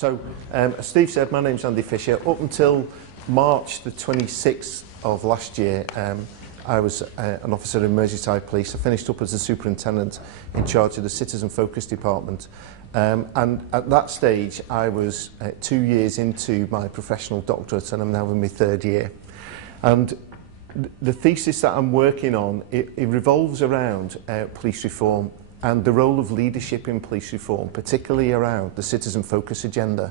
So, as Steve said, my name's Andy Fisher. Up until March the 26th of last year, I was an officer in Merseyside Police. I finished up as a superintendent in charge of the Citizen Focus Department. And at that stage, I was 2 years into my professional doctorate, and I'm now in my third year. And the thesis that I'm working on, it revolves around police reform and the role of leadership in police reform, particularly around the citizen focus agenda.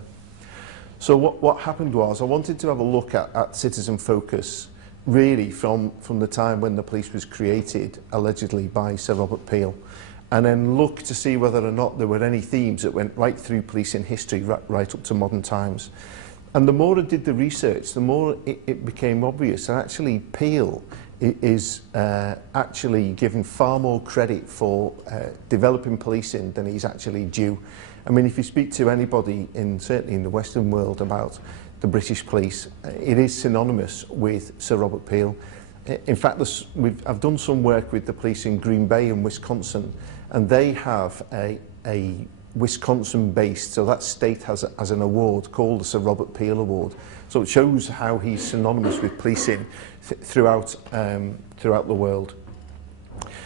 So what happened was I wanted to have a look at citizen focus really from the time when the police was created, allegedly by Sir REobert Peel, and then look to see whether or not there were any themes that went right through policing history, right up to modern times. And the more I did the research, the more it became obvious that actually Peel is actually given far more credit for developing policing than he's actually due. I mean, if you speak to anybody, certainly in the Western world, about the British police, it is synonymous with Sir REobert Peel. In fact, I've done some work with the police in Green Bay in Wisconsin, and they have a Wisconsin-based, so that state has an award called the Sir REobert Peel Award. So it shows how he's synonymous with policing throughout the world.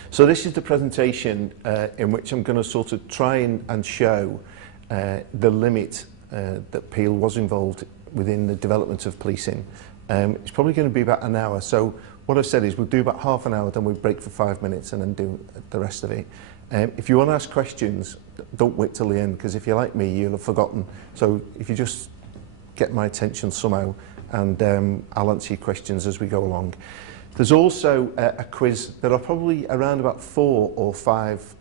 So this is the presentation in which I'm going to sort of try and show the limit that Peel was involved within the development of policing. It's probably going to be about an hour. So what I've said is we'll do about half an hour, then we'll break for 5 minutes and then do the rest of it. If you want to ask questions, don't wait till the end, because if you're like me, you'll have forgotten. So if you just get my attention somehow, and I'll answer your questions as we go along. There's also a quiz. There are probably around about 4 or 5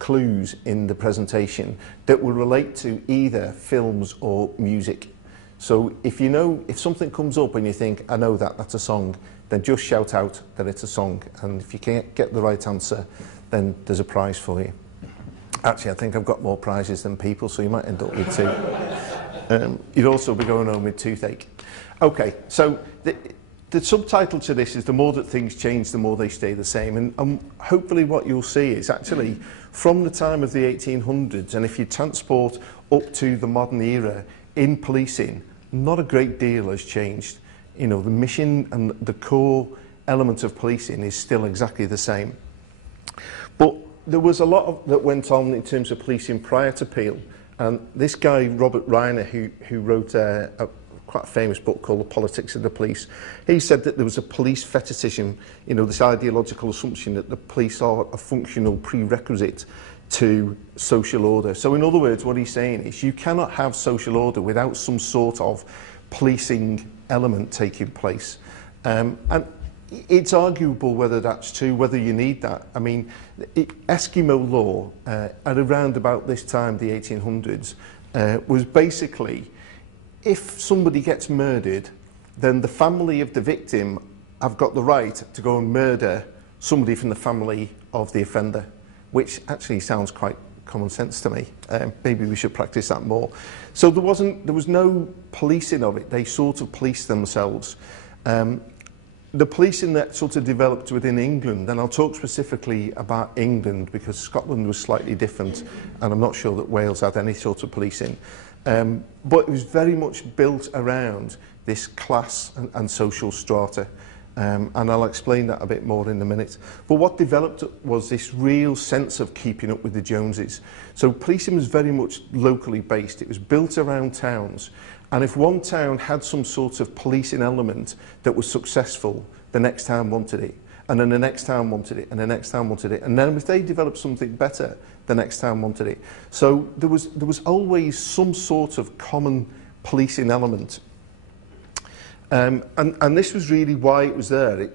clues in the presentation that will relate to either films or music. So if something comes up and you think, I know that's a song, then just shout out that it's a song. And if you can't get the right answer, then there's a prize for you. Actually, I think I've got more prizes than people, so you might end up with 2. You'd also be going home with toothache. Okay, so the subtitle to this is the more that things change, the more they stay the same. And hopefully what you'll see is actually from the time of the 1800s, and if you transport up to the modern era in policing, not a great deal has changed. You know, the mission and the core element of policing is still exactly the same. But there was a lot that went on in terms of policing prior to Peel. And this guy, Robert Reiner, who wrote quite a famous book called The Politics of the Police, he said that there was a police fetishism, you know, this ideological assumption that the police are a functional prerequisite to social order. So in other words, what he's saying is you cannot have social order without some sort of policing element taking place. And it's arguable whether that's true, whether you need that. I mean, Eskimo law at around about this time, the 1800s, was basically, if somebody gets murdered, then the family of the victim have got the right to go and murder somebody from the family of the offender, which actually sounds quite common sense to me. Maybe we should practice that more. So there was no policing of it. They sort of policed themselves. The policing that sort of developed within England, and I'll talk specifically about England because Scotland was slightly different, and I'm not sure that Wales had any sort of policing. But it was very much built around this class and social strata. And I'll explain that a bit more in a minute. But what developed was this real sense of keeping up with the Joneses. So policing was very much locally based. It was built around towns. And if one town had some sort of policing element that was successful, the next town wanted it. And then the next town wanted it, and the next town wanted it. And then if they developed something better, the next town wanted it. So there was always some sort of common policing element. And this was really why it was there.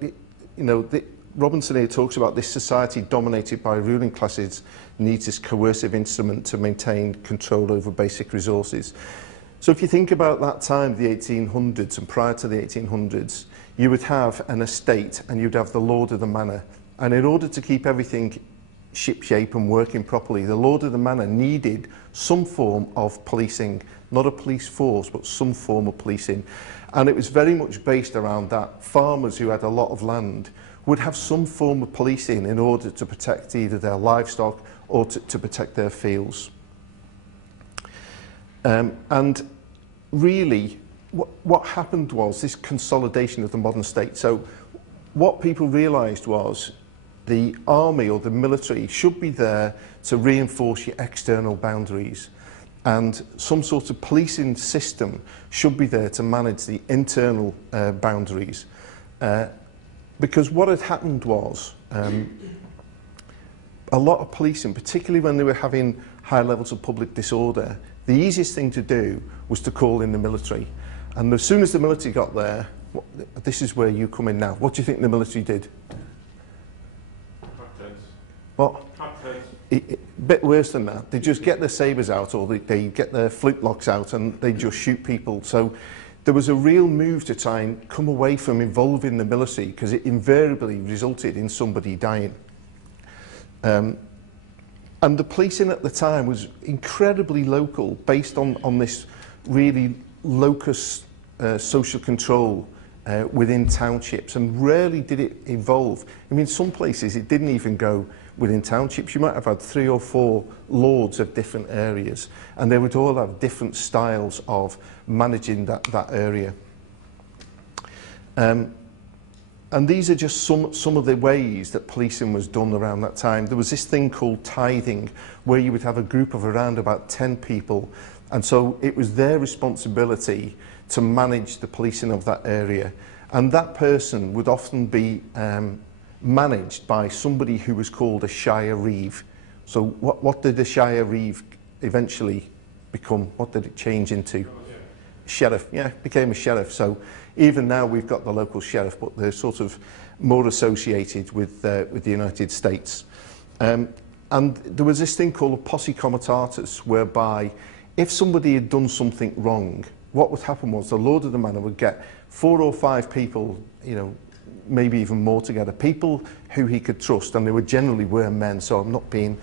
Robinson here talks about this society dominated by ruling classes needs this coercive instrument to maintain control over basic resources. So if you think about that time, the 1800s, and prior to the 1800s, you would have an estate and you'd have the lord of the manor. And in order to keep everything shipshape and working properly, the lord of the manor needed some form of policing, not a police force, but some form of policing. And it was very much based around that. Farmers who had a lot of land would have some form of policing in order to protect either their livestock or to protect their fields. And really, what happened was this consolidation of the modern state. So what people realised was the army or the military should be there to reinforce your external boundaries, and some sort of policing system should be there to manage the internal boundaries. Because what had happened was a lot of policing, particularly when they were having high levels of public disorder, the easiest thing to do was to call in the military. And as soon as the military got there, this is where you come in now. What do you think the military did? What? A bit worse than that. They just get their sabres out, or they get their flintlocks out, and they just shoot people. So there was a real move to try and come away from involving the military, because it invariably resulted in somebody dying. And the policing at the time was incredibly local, based on this really locus social control within townships, and rarely did it evolve. I mean, some places it didn't even go within townships. You might have had 3 or 4 lords of different areas, and they would all have different styles of managing that area. And these are just some of the ways that policing was done around that time. There was this thing called tithing, where you would have a group of around about 10 people, and so it was their responsibility to manage the policing of that area. And that person would often be managed by somebody who was called a Shire Reeve. So what did the Shire Reeve eventually become? What did it change into? Sheriff. Yeah, became a sheriff. So even now we've got the local sheriff, but they're sort of more associated with the United States. And there was this thing called a posse comitatus, whereby if somebody had done something wrong, what would happen was the lord of the manor would get 4 or 5 people, you know, maybe even more together, people who he could trust, and they were generally men, so I'm not being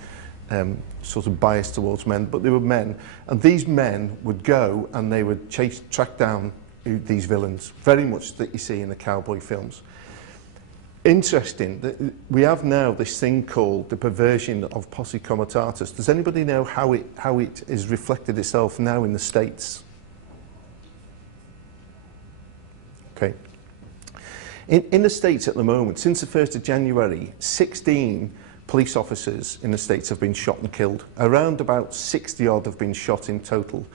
sort of biased towards men, but they were men, and these men would go and they would track down these villains, very much that you see in the cowboy films. Interesting that we have now this thing called the perversion of posse comitatus. Does anybody know how it is reflected itself now in the States? Okay. In the States at the moment, since the 1st of January, 16 police officers in the States have been shot and killed. Around about 60 odd have been shot in total.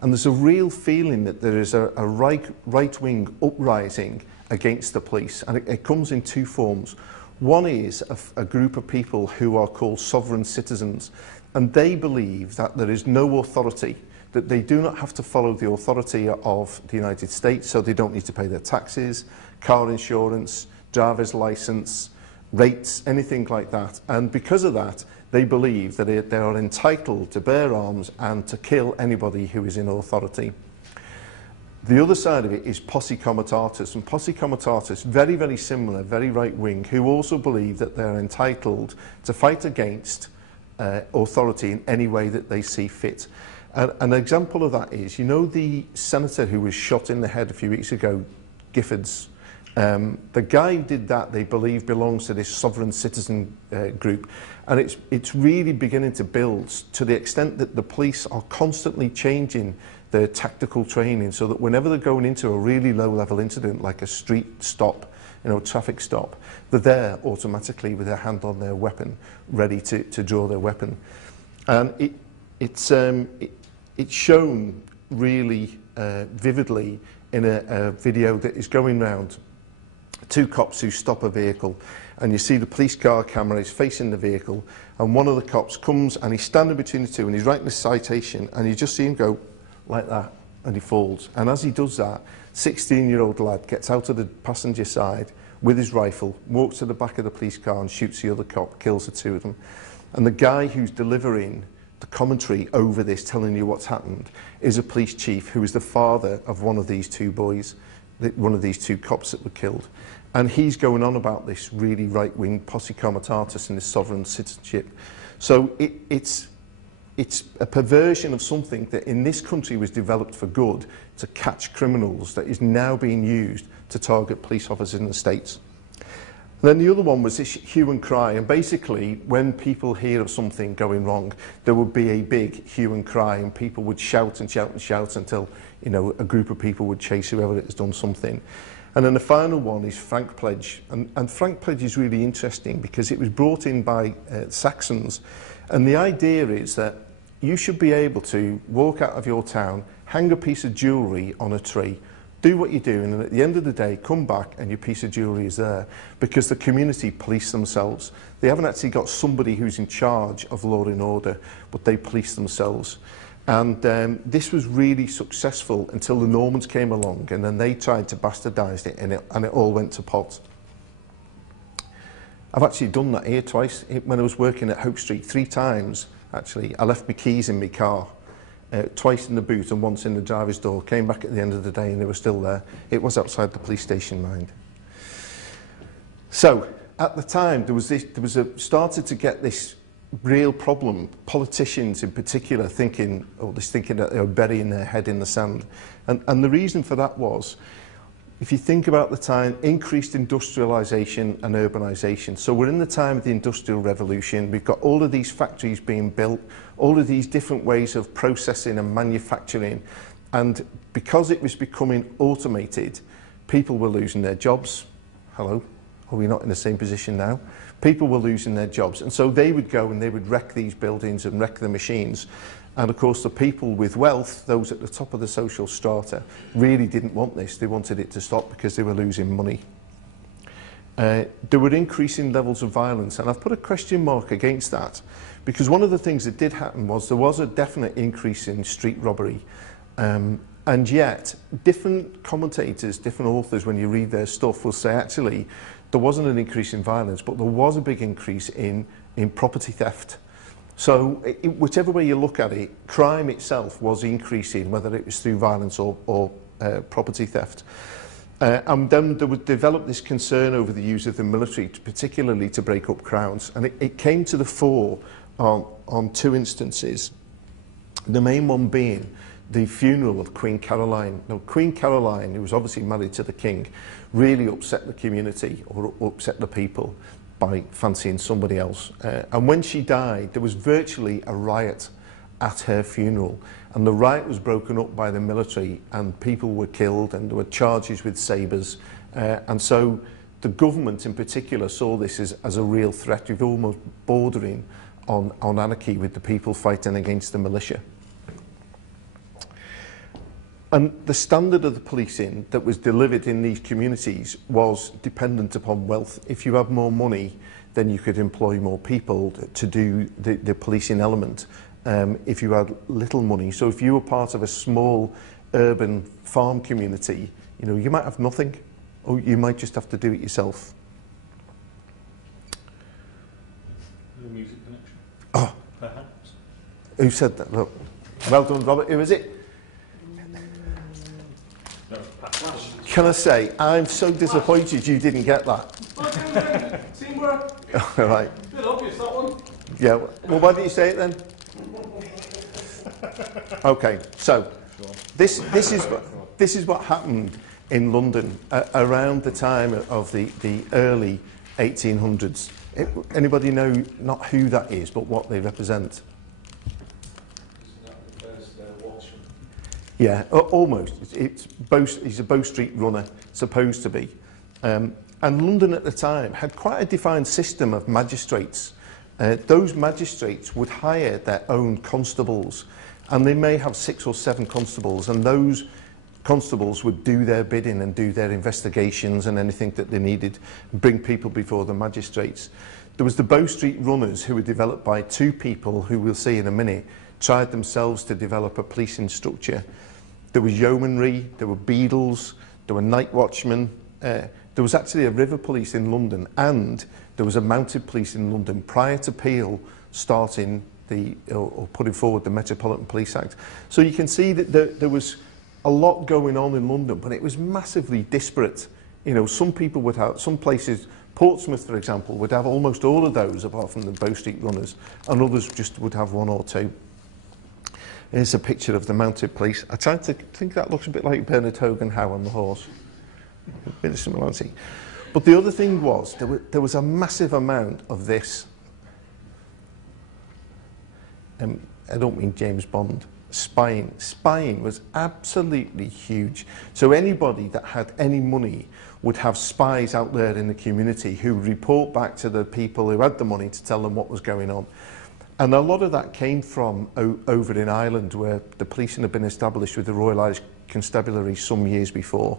And there's a real feeling that there is a right-wing uprising against the police, and it comes in 2 forms. One is a group of people who are called sovereign citizens, and they believe that there is no authority, that they do not have to follow the authority of the United States, so they don't need to pay their taxes, car insurance, driver's license, rates, anything like that. And because of that, they believe that they are entitled to bear arms and to kill anybody who is in authority. The other side of it is posse comitatus, and posse comitatus, very, very similar, very right-wing, who also believe that they're entitled to fight against authority in any way that they see fit. An example of that is, you know, the senator who was shot in the head a few weeks ago, Giffords. The guy who did that, they believe, belongs to this sovereign citizen group, and it's really beginning to build to the extent that the police are constantly changing their tactical training, so that whenever they're going into a really low-level incident like a street stop, you know, traffic stop, they're there automatically with their hand on their weapon, ready to draw their weapon. And it's shown really vividly in a video that is going round. 2 cops who stop a vehicle, and you see the police car camera is facing the vehicle, and one of the cops comes and he's standing between the 2 and he's writing a citation, and you just see him go like that, and he falls. And as he does that, 16-year-old lad gets out of the passenger side with his rifle, walks to the back of the police car and shoots the other cop, kills the 2 of them. And the guy who's delivering the commentary over this, telling you what's happened, is a police chief who is the father of one of these 2 boys, one of these 2 cops that were killed. And he's going on about this really right-wing posse comitatus and this sovereign citizenship. So it's a perversion of something that in this country was developed for good, to catch criminals, that is now being used to target police officers in the States. And then the other one was this hue and cry, and basically when people hear of something going wrong, there would be a big hue and cry, and people would shout and shout and shout until, you know, a group of people would chase whoever has done something. And then the final one is frank pledge, and frank pledge is really interesting because it was brought in by Saxons, and the idea is that you should be able to walk out of your town, hang a piece of jewellery on a tree, do what you're doing, and at the end of the day, come back and your piece of jewellery is there, because the community police themselves. They haven't actually got somebody who's in charge of law and order, but they police themselves. And this was really successful until the Normans came along, and then they tried to bastardise it, and it all went to pot. I've actually done that here twice. When I was working at Hope Street, 3 times, actually, I left my keys in my car. Twice in the boot and once in the driver's door. Came back at the end of the day and they were still there. It was outside the police station, mind. So at the time started to get this real problem. Politicians in particular thinking that they were burying their head in the sand. And the reason for that was, if you think about the time, increased industrialisation and urbanisation. So we're in the time of the Industrial Revolution. We've got all of these factories being built, all of these different ways of processing and manufacturing. And because it was becoming automated, people were losing their jobs. Hello, are we not in the same position now? People were losing their jobs. And so they would go and they would wreck these buildings and wreck the machines. And of course, the people with wealth, those at the top of the social strata, really didn't want this. They wanted it to stop because they were losing money. There were increasing levels of violence, and I've put a question mark against that, because one of the things that did happen was there was a definite increase in street robbery. And yet, different commentators, different authors, when you read their stuff, will say, actually, there wasn't an increase in violence, but there was a big increase in property theft. So whichever way you look at it, crime itself was increasing, whether it was through violence or property theft. And then there would develop this concern over the use of the military, particularly to break up crowds. And it came to the fore on 2 instances. The main one being the funeral of Queen Caroline. Now, Queen Caroline, who was obviously married to the king, really upset the community or upset the people by fancying somebody else. And when she died, there was virtually a riot at her funeral. And the riot was broken up by the military, and people were killed, and there were charges with sabres. And so the government in particular saw this as a real threat, with almost bordering on anarchy, with the people fighting against the militia. And the standard of the policing that was delivered in these communities was dependent upon wealth. If you had more money, then you could employ more people to do the policing element. If you had little money, so if you were part of a small urban farm community, you know, you might have nothing, or you might just have to do it yourself. The music connection? Oh, perhaps. Who said that? Look, well done, Robert. Who is it? Can I say, I'm so disappointed you didn't get that. Teamwork. All right. A bit obvious, that one. Yeah, well, why didn't you say it then? Okay, so this is what happened in London around the time of the early 1800s. Anybody know not who that is, but what they represent? Yeah, almost. He's a Bow Street runner, supposed to be. And London at the time had quite a defined system of magistrates. Those magistrates would hire their own constables, and they may have 6 or 7 constables, and those constables would do their bidding and do their investigations and anything that they needed, and bring people before the magistrates. There was the Bow Street runners, who were developed by 2 people who we'll see in a minute, tried themselves to develop a policing structure. There was yeomanry, there were beadles, there were night watchmen. There was actually a river police in London, and there was a mounted police in London prior to Peel starting or putting forward the Metropolitan Police Act. So you can see that there was a lot going on in London, but it was massively disparate. You know, some people would have, some places, Portsmouth, for example, would have almost all of those apart from the Bow Street runners, and others just would have 1 or 2. Here's a picture of the mounted police. I tried to think that looks a bit like Bernard Hogan Howe on the horse. A bit of similarity. But the other thing was, there was a massive amount of this. I don't mean James Bond. Spying. Spying was absolutely huge. So anybody that had any money would have spies out there in the community who would report back to the people who had the money to tell them what was going on. And a lot of that came from over in Ireland, where the policing had been established with the Royal Irish Constabulary some years before.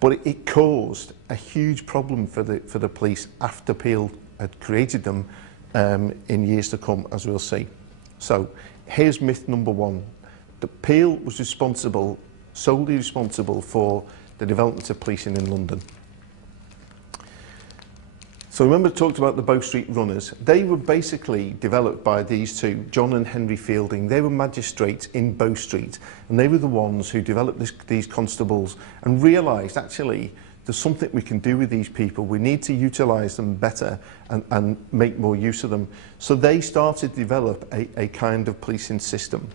But it caused a huge problem for the police after Peel had created them in years to come, as we'll see. So here's myth number one. That Peel was responsible, solely responsible for the development of policing in London. So remember I talked about the Bow Street runners. They were basically developed by these two, John and Henry Fielding. They were magistrates in Bow Street, and they were the ones who developed these constables and realised actually there's something we can do with these people. We need to utilise them better and make more use of them. So they started to develop a kind of policing system.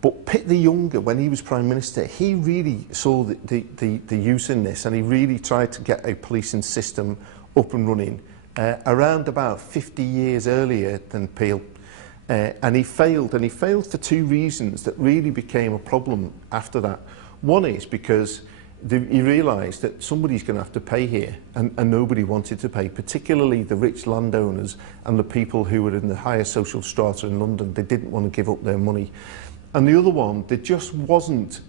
But Pitt the Younger, when he was Prime Minister, he really saw the use in this, and he really tried to get a policing system up and running around about 50 years earlier than Peel. And he failed for two reasons that really became a problem after that. One is because he realised that somebody's going to have to pay here, and nobody wanted to pay, particularly the rich landowners and the people who were in the higher social strata in London. They didn't want to give up their money. And the other one, there just wasn't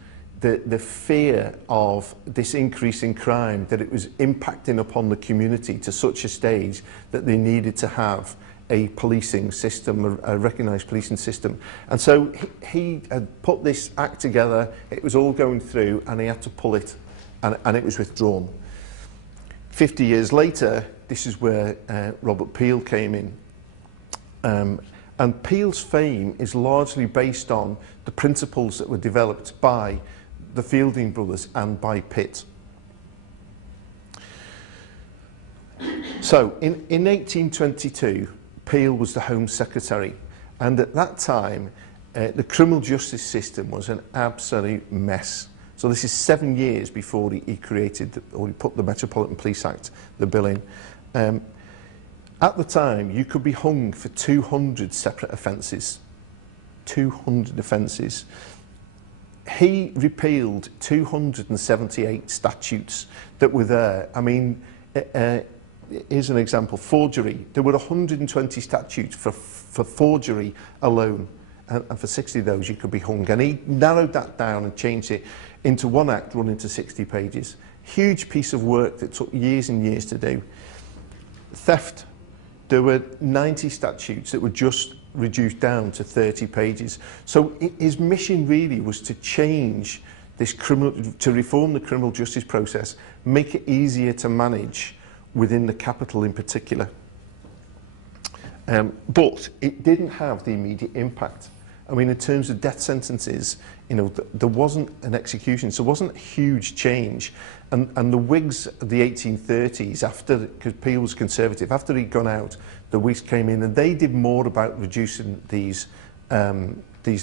the fear of this increase in crime, that it was impacting upon the community to such a stage that they needed to have a policing system, a recognised policing system. And so he had put this act together, it was all going through, and he had to pull it, and it was withdrawn. 50 years later, this is where Robert Peel came in. And Peel's fame is largely based on the principles that were developed by the Fielding brothers and by Pitt. So, in 1822, Peel was the Home Secretary, and at that time, the criminal justice system was an absolute mess. So this is 7 years before he created, or he put the Metropolitan Police Act, the bill in. At the time, you could be hung for 200 separate offences. 200 offences. He repealed 278 statutes that were there. I mean, here's an example. Forgery. There were 120 statutes for forgery alone. And for 60 of those, you could be hung. And he narrowed that down and changed it into one act running to 60 pages. Huge piece of work that took years and years to do. Theft. There were 90 statutes that were just reduced down to 30 pages. So his mission really was to change this to reform the criminal justice process, make it easier to manage within the capital in particular. But it didn't have the immediate impact. I mean, in terms of death sentences, you know, there wasn't an execution, so it wasn't a huge change. And the Whigs of the 1830s, after, because Peel was Conservative, after he'd gone out, the Whigs came in and they did more about reducing these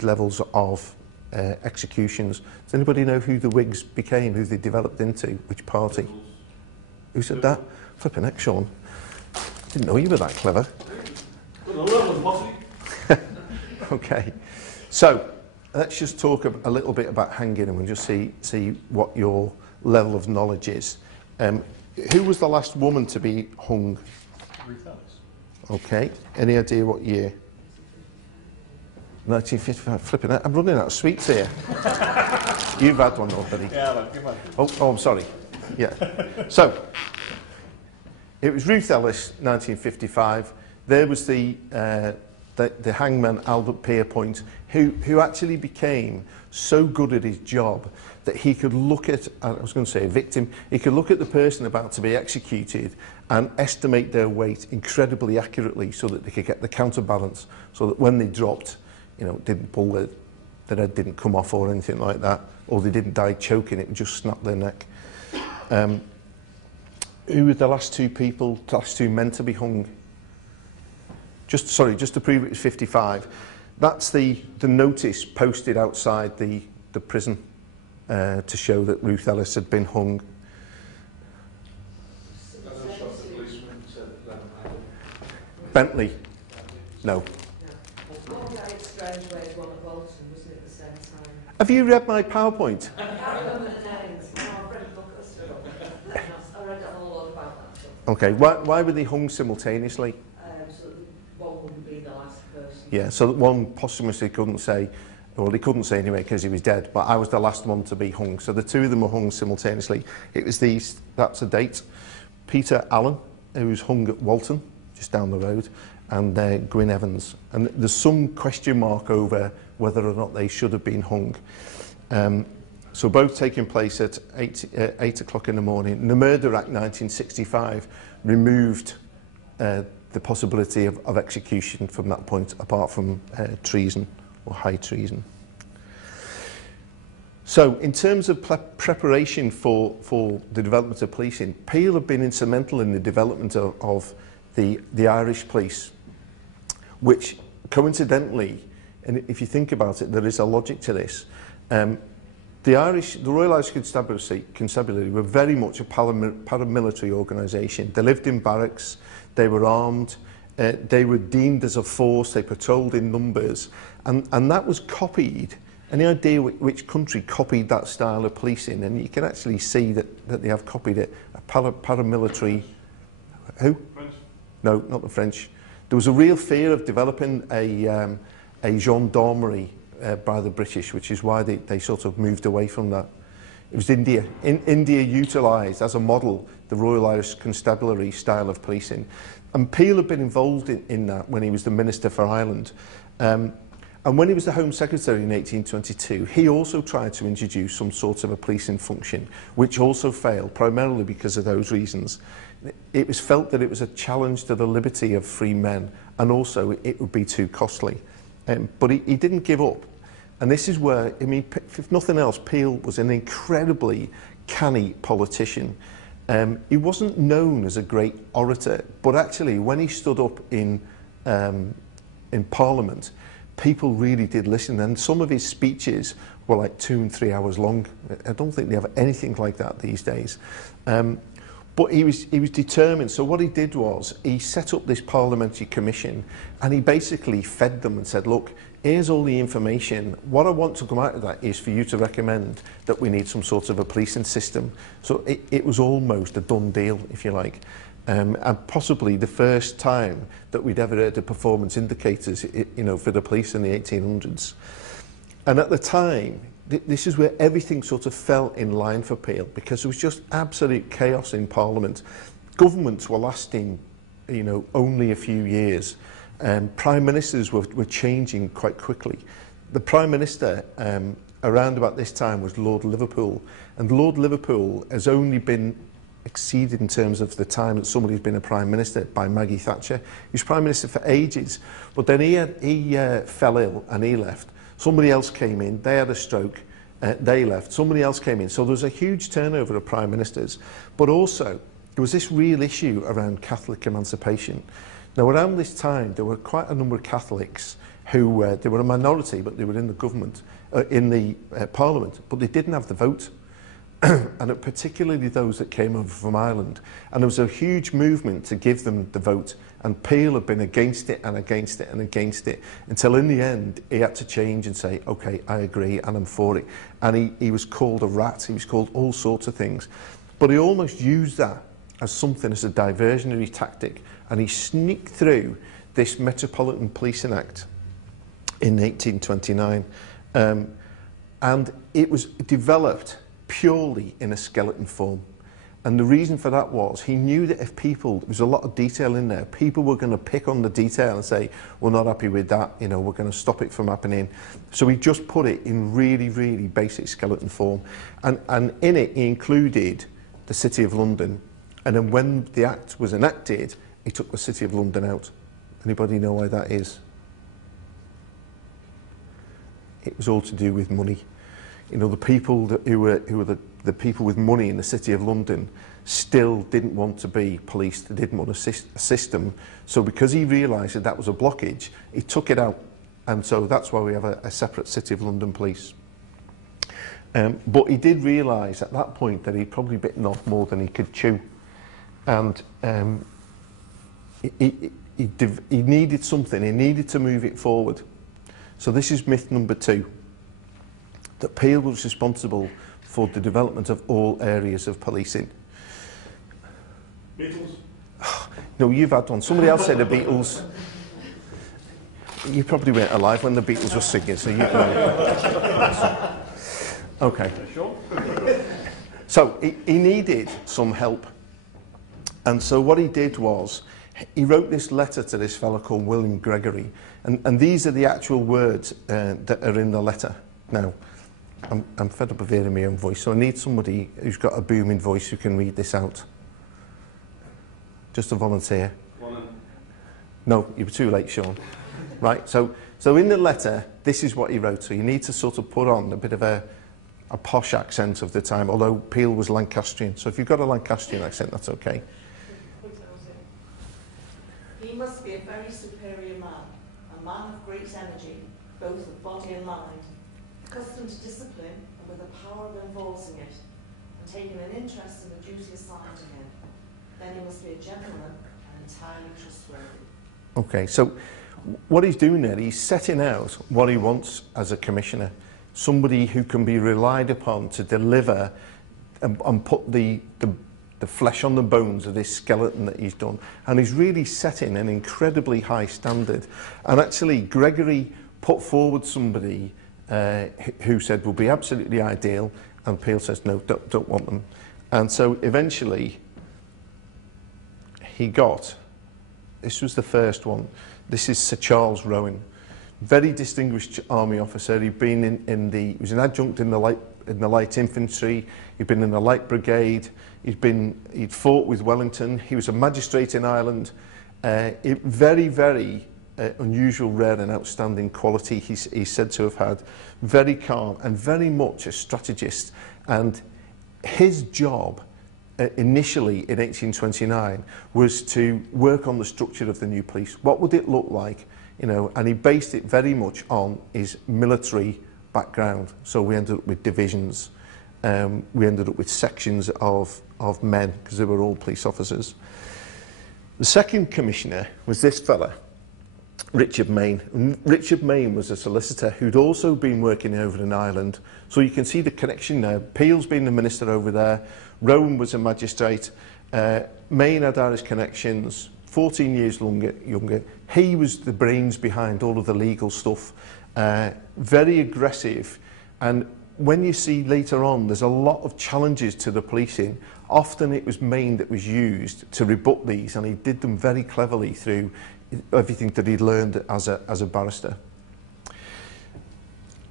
levels of executions. Does anybody know who the Whigs became, who they developed into, which party? Who said that? Flipping heck, Sean. Didn't know you were that clever. Okay, so let's just talk a little bit about hanging, and we'll just see what your level of knowledge is. Who was the last woman to be hung? Ruth Ellis. Okay, any idea what year? 1955. Flipping it, I'm running out of sweets here. You've had one already. Yeah, give me. Oh, I'm sorry. Yeah. So, it was Ruth Ellis, 1955. There was the hangman Albert Pierpoint, who actually became so good at his job that he could look at, I was going to say a victim, he could look at the person about to be executed and estimate their weight incredibly accurately so that they could get the counterbalance, so that when they dropped, you know, didn't pull their head didn't come off or anything like that, or they didn't die choking, it would just snap their neck. Who were the last two men to be hung? Just to prove it was 55. That's the notice posted outside the prison to show that Ruth Ellis had been hung. said Lemon Island. Bentley? No. Well, it's strange where it's one at Bolton, wasn't it, at the same time? Have you read my PowerPoint? I can't remember the names. No, I've read a book or so. I read a whole lot about that stuff. Okay, why were they hung simultaneously? So that one wouldn't be the last person. Yeah, so that one posthumously couldn't say, well, he couldn't say anyway because he was dead, but I was the last one to be hung. So the two of them were hung simultaneously. It was these, that's a date. Peter Allen, who was hung at Walton, just down the road, and Gwyn Evans. And there's some question mark over whether or not they should have been hung. So both taking place at 8 o'clock in the morning. And the Murder Act 1965 removed the possibility of execution from that point, apart from treason or high treason. So in terms of preparation for the development of policing, Peel had been instrumental in the development of the Irish police, which coincidentally, and if you think about it, there is a logic to this. The Royal Irish Constabulary were very much a paramilitary organisation. They lived in barracks, they were armed, they were deemed as a force, they patrolled in numbers, and that was copied. Any idea which country copied that style of policing? And you can actually see that they have copied it. A paramilitary... Who? French. No, not the French. There was a real fear of developing a gendarmerie by the British, which is why they sort of moved away from that. It was India. India utilised as a model the Royal Irish Constabulary style of policing. And Peel had been involved in that when he was the Minister for Ireland. And when he was the Home Secretary in 1822, he also tried to introduce some sort of a policing function, which also failed, primarily because of those reasons. It was felt that it was a challenge to the liberty of free men, and also it would be too costly. But he didn't give up. And this is where, I mean, if nothing else, Peel was an incredibly canny politician. He wasn't known as a great orator, but actually when he stood up in Parliament, people really did listen, and some of his speeches were like 2 and 3 hours long. I don't think they have anything like that these days. But he was determined. So what he did was he set up this parliamentary commission, and he basically fed them and said, look, here's all the information. What I want to come out of that is for you to recommend that we need some sort of a policing system. So it was almost a done deal, if you like. And possibly the first time that we'd ever heard of performance indicators, you know, for the police in the 1800s. And at the time, this is where everything sort of fell in line for Peel, because there was just absolute chaos in Parliament. Governments were lasting, you know, only a few years. Prime ministers were changing quite quickly. The Prime Minister around about this time was Lord Liverpool, and Lord Liverpool has only been exceeded in terms of the time that somebody's been a Prime Minister by Maggie Thatcher. He was Prime Minister for ages, but then he fell ill and he left. Somebody else came in, they had a stroke, they left. Somebody else came in. So there was a huge turnover of Prime Ministers, but also there was this real issue around Catholic emancipation. Now around this time there were quite a number of Catholics who, they were a minority, but they were in the government, in the Parliament, but they didn't have the vote. And particularly those that came over from Ireland. And there was a huge movement to give them the vote, and Peel had been against it and against it and against it, until in the end he had to change and say, okay, I agree and I'm for it. And he was called a rat, he was called all sorts of things, but he almost used that as something, as a diversionary tactic, and he sneaked through this Metropolitan Policing Act in 1829, and it was developed purely in a skeleton form. And the reason for that was he knew that if people, there was a lot of detail in there, people were going to pick on the detail and say, we're not happy with that, you know, we're going to stop it from happening. So he just put it in really, really basic skeleton form. And in it, he included the City of London. And then when the Act was enacted, he took the City of London out. Anybody know why that is? It was all to do with money. You know, the people who were the people with money in the City of London still didn't want to be policed, they didn't want a system. So because he realised that that was a blockage, he took it out. And so that's why we have a separate City of London police. But he did realise at that point that he'd probably bitten off more than he could chew. And he needed something, he needed to move it forward. So this is myth number 2, that Peel was responsible for the development of all areas of policing. Beatles? No, you've had one. Somebody else said the Beatles. You probably weren't alive when the Beatles were singing, so you know. Okay. Sure. So he needed some help. And so what he did was, he wrote this letter to this fellow called William Gregory. And these are the actual words that are in the letter. Now, I'm fed up of hearing my own voice, so I need somebody who's got a booming voice who can read this out. Just a volunteer. No, you were too late, Sean. Right, so in the letter, this is what he wrote. So you need to sort of put on a bit of a posh accent of the time, although Peel was Lancastrian. So if you've got a Lancastrian accent, that's okay. He must be a very superior man, a man of great energy, both of body and mind, accustomed to discipline and with the power of enforcing it, and taking an interest in the duty assigned to him. Then he must be a gentleman and entirely trustworthy. Okay, so what he's doing there, he's setting out what he wants as a commissioner. Somebody who can be relied upon to deliver and put the flesh on the bones of this skeleton that he's done. And he's really setting an incredibly high standard. And actually, Gregory put forward somebody who said will be absolutely ideal, and Peel says, no, don't want them. And so eventually, he got, this was the first one, this is Sir Charles Rowan, very distinguished army officer. He'd been he was an adjunct in the light infantry. He'd been in the light brigade. He'd fought with Wellington. He was a magistrate in Ireland. Very, very unusual, rare, and outstanding quality. He's said to have had. Very calm and very much a strategist. And his job initially in 1829 was to work on the structure of the new police. What would it look like? You know, and he based it very much on his military background. So we ended up with divisions, we ended up with sections of men, because they were all police officers. The second commissioner was this fella, Richard Mayne. And Richard Mayne was a solicitor who'd also been working over in Ireland. So you can see the connection there. Peel's been the minister over there. Rowan was a magistrate. Mayne had Irish connections. 14 years younger. He was the brains behind all of the legal stuff. Very aggressive. And when you see later on, there's a lot of challenges to the policing. Often it was Mayne that was used to rebut these, and he did them very cleverly through everything that he'd learned as a barrister.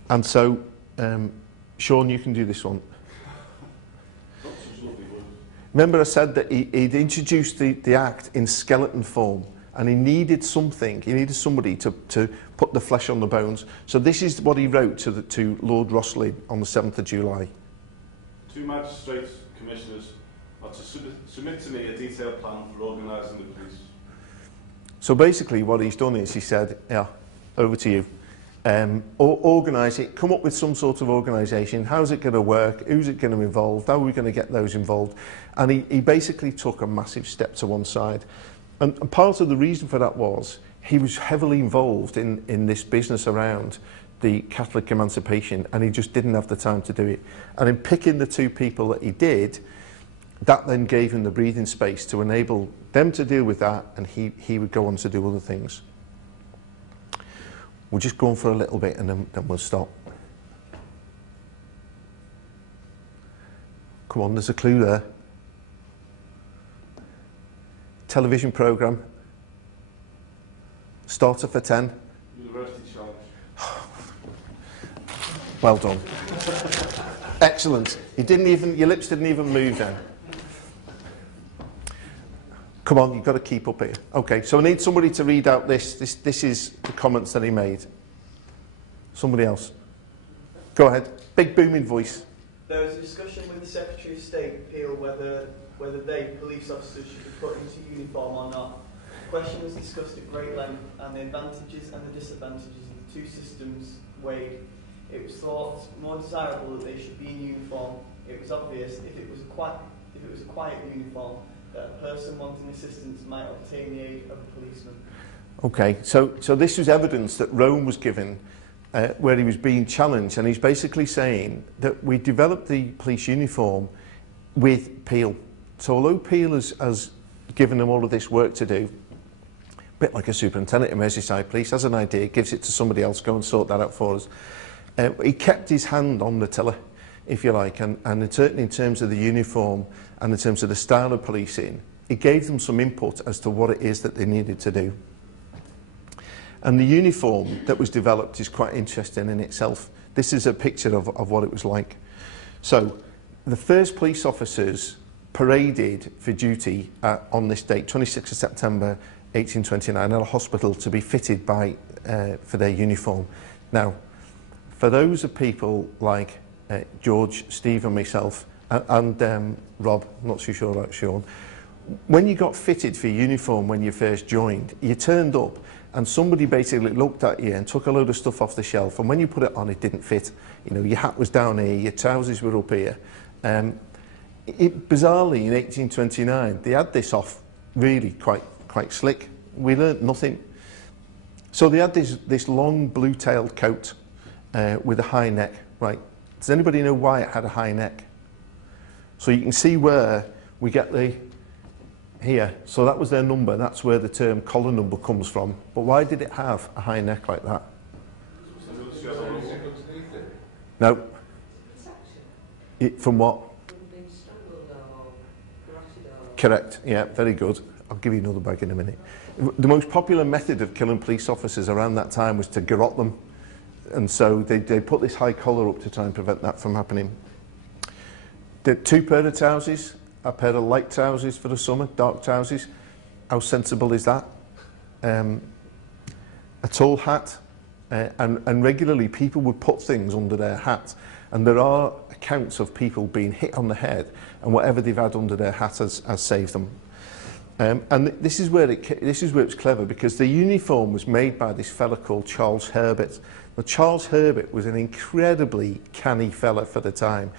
And so, Sean, you can do this one. Remember I said that he'd introduced the Act in skeleton form, and he needed something, he needed somebody to put the flesh on the bones. So this is what he wrote to Lord Rosslyn on the 7th of July. 2 magistrates, commissioners, are to submit to me a detailed plan for organising the police. So basically what he's done is he said, yeah, over to you. Organise it, come up with some sort of organisation. How's it going to work? Who's it going to involve? How are we going to get those involved? And he basically took a massive step to one side. And part of the reason for that was he was heavily involved in this business around the Catholic emancipation, and he just didn't have the time to do it. And in picking the 2 people that he did, that then gave him the breathing space to enable them to deal with that, and he would go on to do other things. We'll just go on for a little bit and then we'll stop. Come on, there's a clue there. Television programme. Starter for 10. University Challenge. Well done. Excellent. Your lips didn't even move then. Come on, you've got to keep up here. Okay, so I need somebody to read out this. This is the comments that he made. Somebody else. Go ahead. Big booming voice. There was a discussion with the Secretary of State, Peel, whether they, police officers, should be put into uniform or not. The question was discussed at great length, and the advantages and the disadvantages of the 2 systems weighed. It was thought more desirable that they should be in uniform. It was obvious if it was a quiet uniform, that a person wanting assistance might obtain the aid of a policeman. Okay, so this was evidence that Rome was given where he was being challenged, and he's basically saying that we developed the police uniform with Peel. So although Peel has given them all of this work to do, a bit like a superintendent in Merseyside Police, has an idea, gives it to somebody else, go and sort that out for us. He kept his hand on the tiller, if you like, and certainly in terms of the uniform and in terms of the style of policing, he gave them some input as to what it is that they needed to do. And the uniform that was developed is quite interesting in itself. This is a picture of what it was like. So the first police officers paraded for duty on this date, 26th of September 1829, at a hospital to be fitted for their uniform. Now, for those of people like George, Steve and myself, and Rob, I'm not too sure about Sean, when you got fitted for uniform when you first joined, you turned up and somebody basically looked at you and took a load of stuff off the shelf, and when you put it on, it didn't fit. You know, your hat was down here, your trousers were up here. Bizarrely, in 1829, they had this off really quite slick. We learnt nothing. So they had this long blue-tailed coat with a high neck. Right? Does anybody know why it had a high neck? So you can see where we get the here. So that was their number. That's where the term collar number comes from. But why did it have a high neck like that? No. From what? Correct. Yeah, very good. I'll give you another bag in a minute. The most popular method of killing police officers around that time was to garrote them. And so they put this high collar up to try and prevent that from happening. The 2 pair of trousers, a pair of light trousers for the summer, dark trousers. How sensible is that? A tall hat, and regularly people would put things under their hat. And there are accounts of people being hit on the head, and whatever they've had under their hat has saved them. And this is where it's clever, because the uniform was made by this fella called Charles Herbert. Now, Charles Herbert was an incredibly canny fella for the time,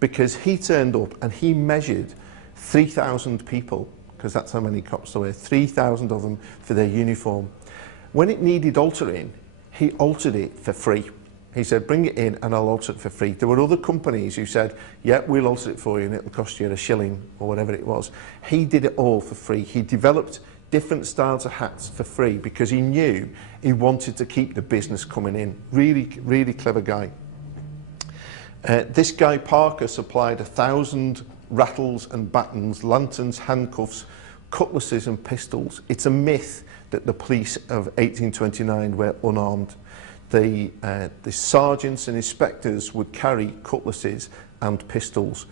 because he turned up and he measured 3,000 people, because that's how many cops there were, 3,000 of them for their uniform. When it needed altering, he altered it for free. He said, bring it in and I'll alter it for free. There were other companies who said, yeah, we'll alter it for you and it'll cost you a shilling or whatever it was. He did it all for free. He developed different styles of hats for free because he knew he wanted to keep the business coming in. Really, really clever guy. This guy Parker supplied 1,000 rattles and batons, lanterns, handcuffs, cutlasses and pistols. It's a myth that the police of 1829 were unarmed. The sergeants and inspectors would carry cutlasses and pistols.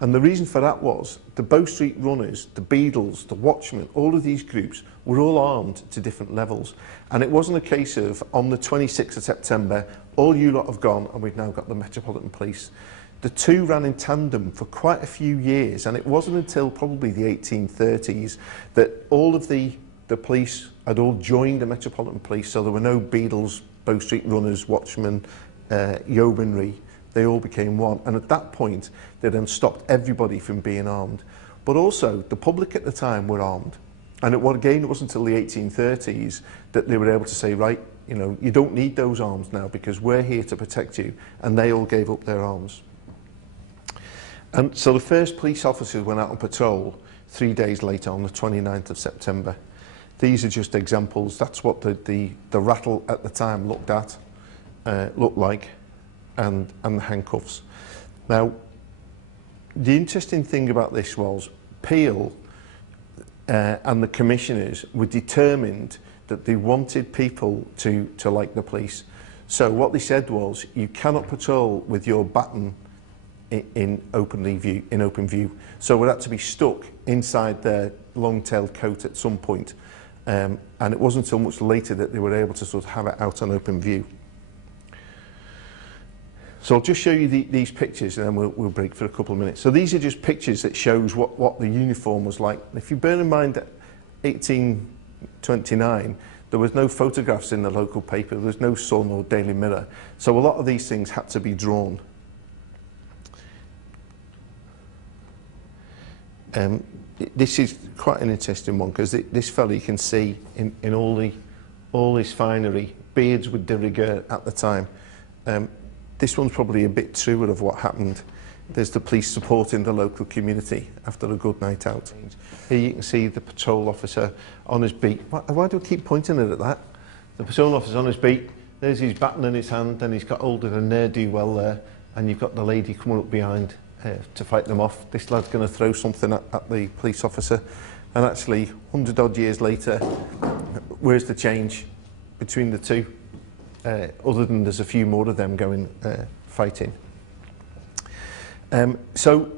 And the reason for that was the Bow Street runners, the beadles, the watchmen, all of these groups were all armed to different levels. And it wasn't a case of, on the 26th of September, all you lot have gone and we've now got the Metropolitan Police. The two ran in tandem for quite a few years, and it wasn't until probably the 1830s that all of the police had all joined the Metropolitan Police, so there were no beadles, Bow Street runners, watchmen, yeomanry. They all became one, and at that point they then stopped everybody from being armed. But also the public at the time were armed, and it wasn't until the 1830s that they were able to say, right, you know, you don't need those arms now because we're here to protect you, and they all gave up their arms. And so the first police officers went out on patrol 3 days later on the 29th of September. These are just examples. That's what the rattle at the time looked like, and the handcuffs. Now, the interesting thing about this was Peel and the commissioners were determined that they wanted people to like the police. So what they said was, you cannot patrol with your baton in open view. So it had to be stuck inside their long-tailed coat at some point. And it wasn't until much later that they were able to sort of have it out on open view. So I'll just show you these pictures and then we'll break for a couple of minutes. So these are just pictures that shows what the uniform was like. If you bear in mind that 1829, there was no photographs in the local paper, there was no Sun or Daily Mirror. So a lot of these things had to be drawn. this is quite an interesting one, because this fella you can see in all his finery, beards with de rigueur at the time. This one's probably a bit truer of what happened. There's the police supporting the local community after a good night out. Here you can see the patrol officer on his beat. Why do I keep pointing it at that? The patrol officer on his beat, there's his baton in his hand, and he's got hold of a ne'er-do-well there, and you've got the lady coming up behind to fight them off. This lad's going to throw something at the police officer, and actually 100 odd years later, where's the change between the two, other than there's a few more of them going fighting. So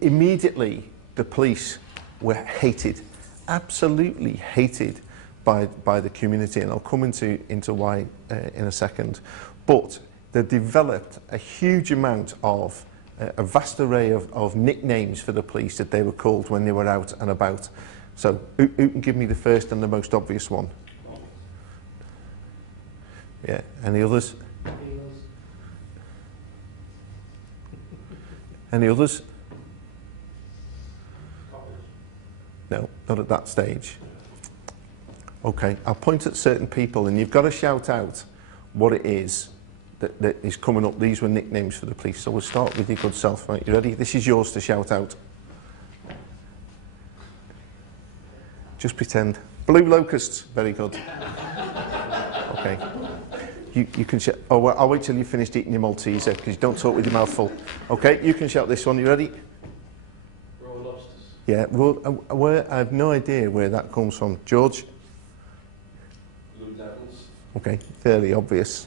immediately the police were hated, absolutely hated by the community, and I'll come into why in a second. But they developed a huge amount of a vast array of nicknames for the police that they were called when they were out and about. So who can give me the first and the most obvious one? Yeah, any others? Any others? No, not at that stage. Okay, I'll point at certain people, and you've got to shout out what it is that is coming up. These were nicknames for the police, so we'll start with your good self. Right, you ready? This is yours to shout out. Just pretend. Blue locusts, very good. Okay. You can shout. Oh, well, I'll wait till you've finished eating your Malteser, because you don't talk with your mouth full. Okay, you can shout this one. You ready? Raw lobsters. Yeah, well, I have no idea where that comes from. George? Blue devils. Okay, fairly obvious.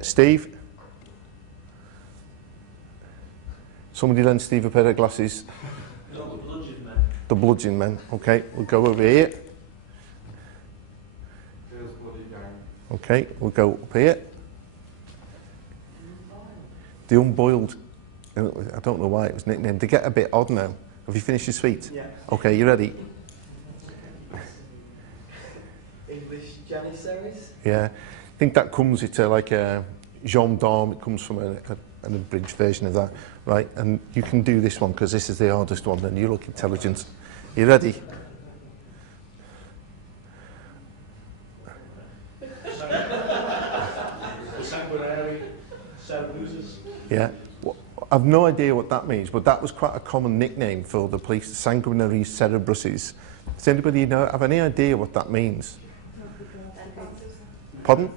Steve? Somebody lend Steve a pair of glasses. The bludgeon men. The bludgeon men. Okay, we'll go over here. Feels bloody gang. Okay, we'll go up here. The unboiled. I don't know why it was nicknamed. They get a bit odd now. Have you finished your sweet? Yeah. Okay, you ready? English Janissaries? Yeah. I think that comes into like a gendarme. It comes from an abridged version of that, right? And you can do this one because this is the hardest one, and you look intelligent. You ready? Sanguinary, South losers. Yeah. Well, I've no idea what that means, but that was quite a common nickname for the police, sanguinary cerebruses. Does anybody have any idea what that means? Pardon?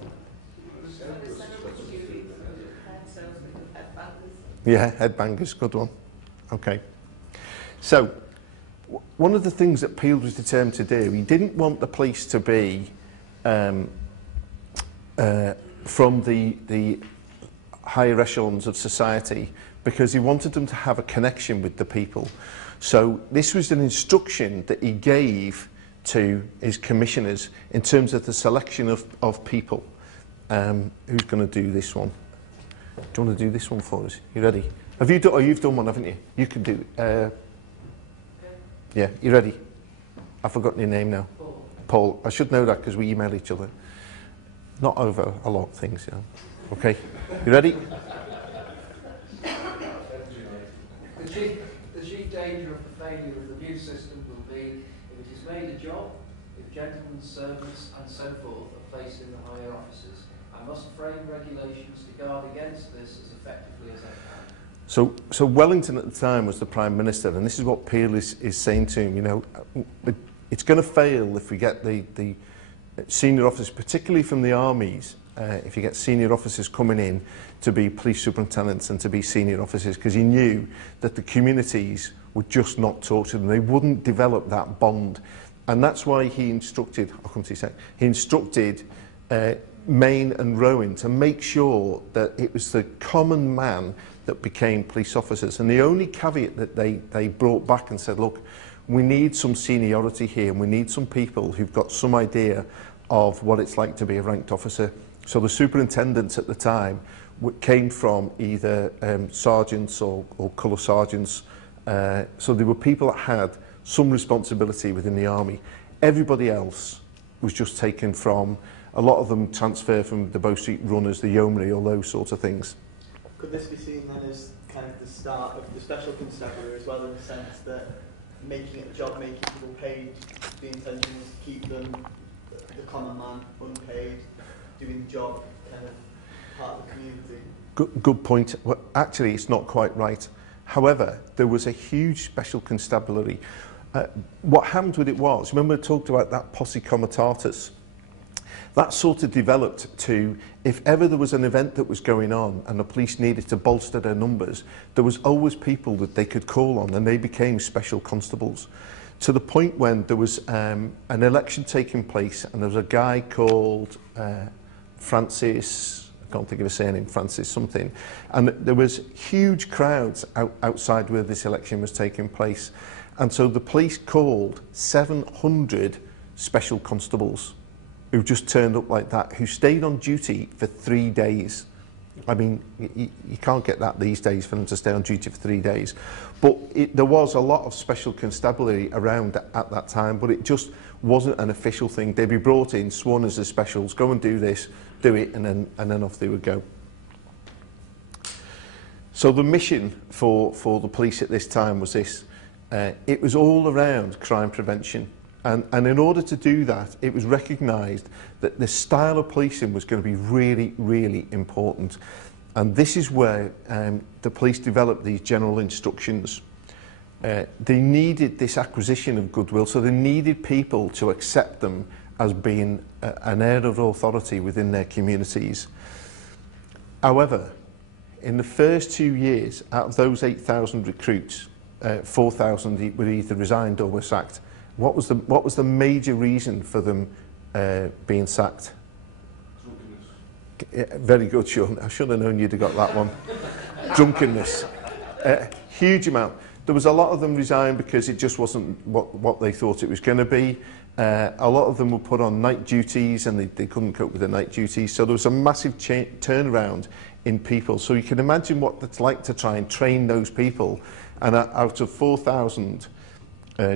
Yeah, headbangers, good one. Okay. So, one of the things that Peel was determined to do, he didn't want the police to be from the higher echelons of society, because he wanted them to have a connection with the people. So this was an instruction that he gave to his commissioners in terms of the selection of people. Who's going to do this one? Do you want to do this one for us? You ready? Have you done? Oh, you've done one, haven't you? You can do it. Yeah, you ready? I've forgotten your name now. Paul. I should know that because we email each other. Not over a lot of things, yeah. Okay, you ready? The chief danger of the failure of the new system will be if it is made a job, if gentlemen's servants and so forth are placed in the higher offices. I must frame regulations to guard against this as effectively as I can. So Wellington at the time was the Prime Minister, and this is what Peel is saying to him, you know, it's going to fail if we get the senior officers, particularly from the armies, if you get senior officers coming in to be police superintendents and to be senior officers, because he knew that the communities would just not talk to them. They wouldn't develop that bond. And that's why he instructed, I'll come to you in a sec, he instructed Mayne and Rowan to make sure that it was the common man that became police officers. And the only caveat that they brought back and said, look, we need some seniority here, and we need some people who've got some idea of what it's like to be a ranked officer. So the superintendents at the time came from either sergeants or colour sergeants. So there were people that had some responsibility within the army. Everybody else was just taken from, a lot of them transfer from the Bow Street Runners, the Yeomanry, all those sorts of things. Could this be seen then as kind of the start of the special constabulary as well, in the sense that making it a job, making people paid. The intention was to keep them, the common man, unpaid, doing the job, kind of part of the community. Good point. Well, actually, it's not quite right. However, there was a huge special constabulary. What happened with it was, remember I talked about that posse comitatus? That sort of developed to, if ever there was an event that was going on and the police needed to bolster their numbers, there was always people that they could call on, and they became special constables. To the point when there was an election taking place, and there was a guy called Francis, I can't think of his surname, Francis something, and there was huge crowds outside where this election was taking place. And so the police called 700 special constables who just turned up like that, who stayed on duty for 3 days. I mean, you can't get that these days for them to stay on duty for 3 days. But there was a lot of special constabulary around at that time, but it just wasn't an official thing. They'd be brought in, sworn as the specials, go and do this, do it, and then off they would go. So the mission for the police at this time was this. It was all around crime prevention. And in order to do that, it was recognised that the style of policing was going to be really, really important. And this is where the police developed these general instructions. They needed this acquisition of goodwill, so they needed people to accept them as being an air of authority within their communities. However, in the first 2 years, out of those 8,000 recruits, 4,000 were either resigned or were sacked. What was the major reason for them being sacked? Drunkenness. Very good, Sean. I should have known you'd have got that one. Drunkenness. Huge amount. There was a lot of them resigned because it just wasn't what they thought it was going to be. A lot of them were put on night duties and they couldn't cope with the night duties. So there was a massive turnaround in people. So you can imagine what it's like to try and train those people. And out of 4,000,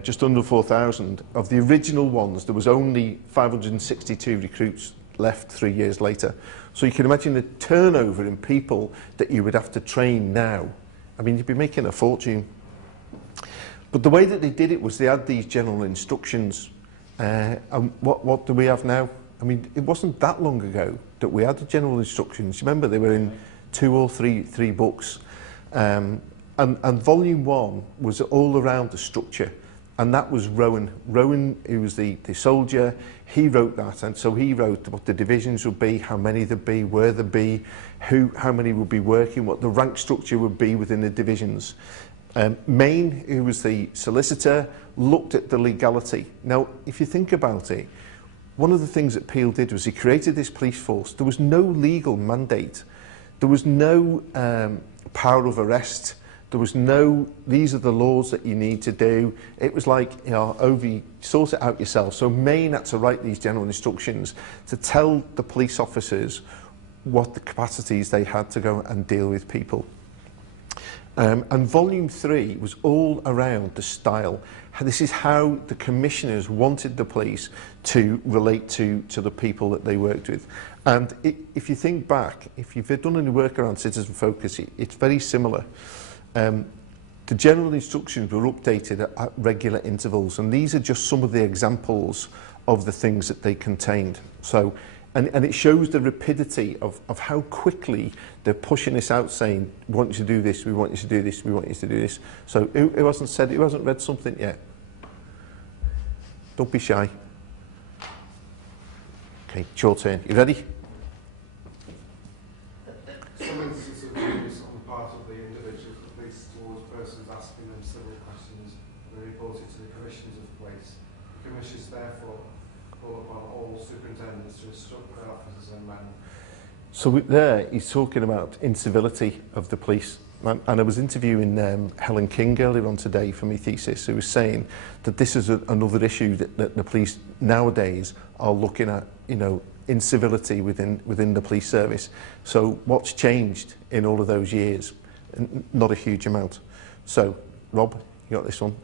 just under 4,000, of the original ones, there was only 562 recruits left 3 years later. So you can imagine the turnover in people that you would have to train now. I mean, you'd be making a fortune. But the way that they did it was they had these general instructions. And what do we have now? I mean, it wasn't that long ago that we had the general instructions. Remember, they were in 2 or 3 books. And volume 1 was all around the structure. And that was Rowan. Rowan, who was the soldier, he wrote that. And so he wrote what the divisions would be, how many there'd be, where there'd be, how many would be working, what the rank structure would be within the divisions. Mayne, who was the solicitor, looked at the legality. Now, if you think about it, one of the things that Peel did was he created this police force. There was no legal mandate. There was no power of arrest. There was no, these are the laws that you need to do. It was like, you know, sort it out yourself. So Mayne had to write these general instructions to tell the police officers what the capacities they had to go and deal with people. And volume 3 was all around the style. This is how the commissioners wanted the police to relate to the people that they worked with. And if you think back, if you've done any work around citizen focus, it's very similar. The general instructions were updated at regular intervals, and these are just some of the examples of the things that they contained. So, and it shows the rapidity of how quickly they're pushing this out, saying, we want you to do this, we want you to do this, we want you to do this. So who hasn't read something yet? Don't be shy. Okay, it's your turn. You ready? Some instances of abuse on the part of the individual police towards persons asking them civil questions and reported to the commissioners of police. The commissioners therefore call upon all superintendents to instruct their officers and men. So there he's talking about incivility of the police. And I was interviewing Helen King earlier on today for my thesis, who was saying that this is another issue that the police nowadays are looking at, you know, incivility within the police service. So what's changed in all of those years? Not a huge amount. So, Rob, you got this one.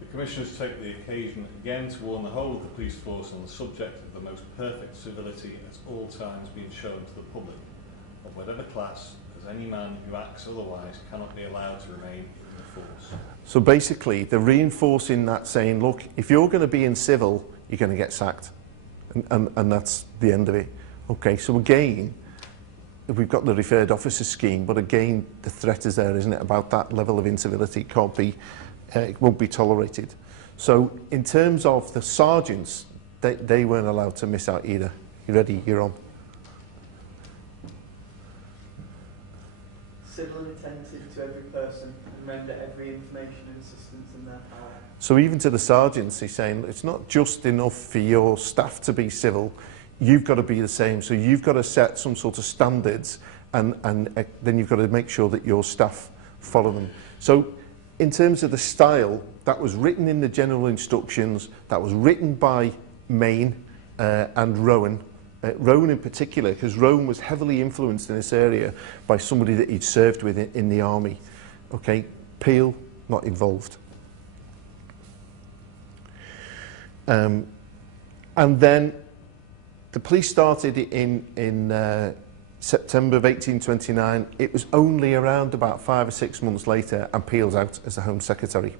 The Commissioners take the occasion again to warn the whole of the police force on the subject of the most perfect civility at all times being shown to the public, of whatever class, as any man who acts otherwise cannot be allowed to remain in the force. So basically, they're reinforcing that, saying, look, if you're going to be in civil, you're going to get sacked. And that's the end of it. Okay, so again, we've got the referred officer scheme, but again, the threat is there, isn't it, about that level of incivility can't be, it won't be tolerated. So in terms of the sergeants, they weren't allowed to miss out either. You ready? You're on. Civil and attentive to every person and render every information and assistance in their power. So even to the sergeants, he's saying it's not just enough for your staff to be civil, you've got to be the same. So you've got to set some sort of standards and then you've got to make sure that your staff follow them. So in terms of the style, that was written in the general instructions, that was written by Mayne and Rowan. Rowan in particular, because Rowan was heavily influenced in this area by somebody that he'd served with in the army. Okay, Peel, not involved. And then the police started in September of 1829. It was only around about 5 or 6 months later, and Peel's out as the Home Secretary.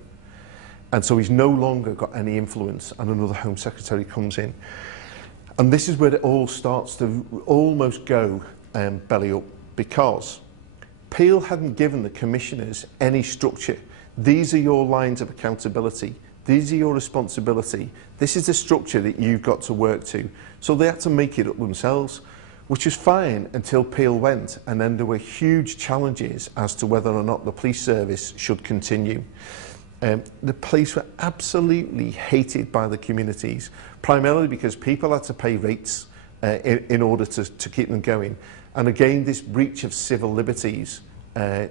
And so he's no longer got any influence, and another Home Secretary comes in. And this is where it all starts to almost go belly up, because Peel hadn't given the commissioners any structure. These are your lines of accountability. These are your responsibility. This is the structure that you've got to work to. So they had to make it up themselves, which was fine until Peel went, and then there were huge challenges as to whether or not the police service should continue. The police were absolutely hated by the communities, primarily because people had to pay rates in order to keep them going. And again, this breach of civil liberties,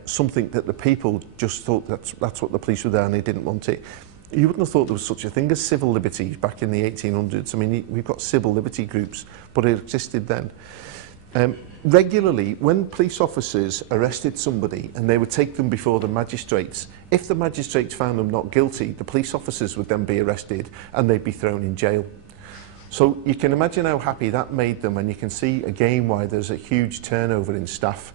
something that the people just thought that's what the police were there and they didn't want it. You wouldn't have thought there was such a thing as civil liberties back in the 1800s. I mean, we've got civil liberty groups, but it existed then. Regularly, when police officers arrested somebody and they would take them before the magistrates, if the magistrates found them not guilty, the police officers would then be arrested and they'd be thrown in jail. So you can imagine how happy that made them, and you can see again why there's a huge turnover in staff.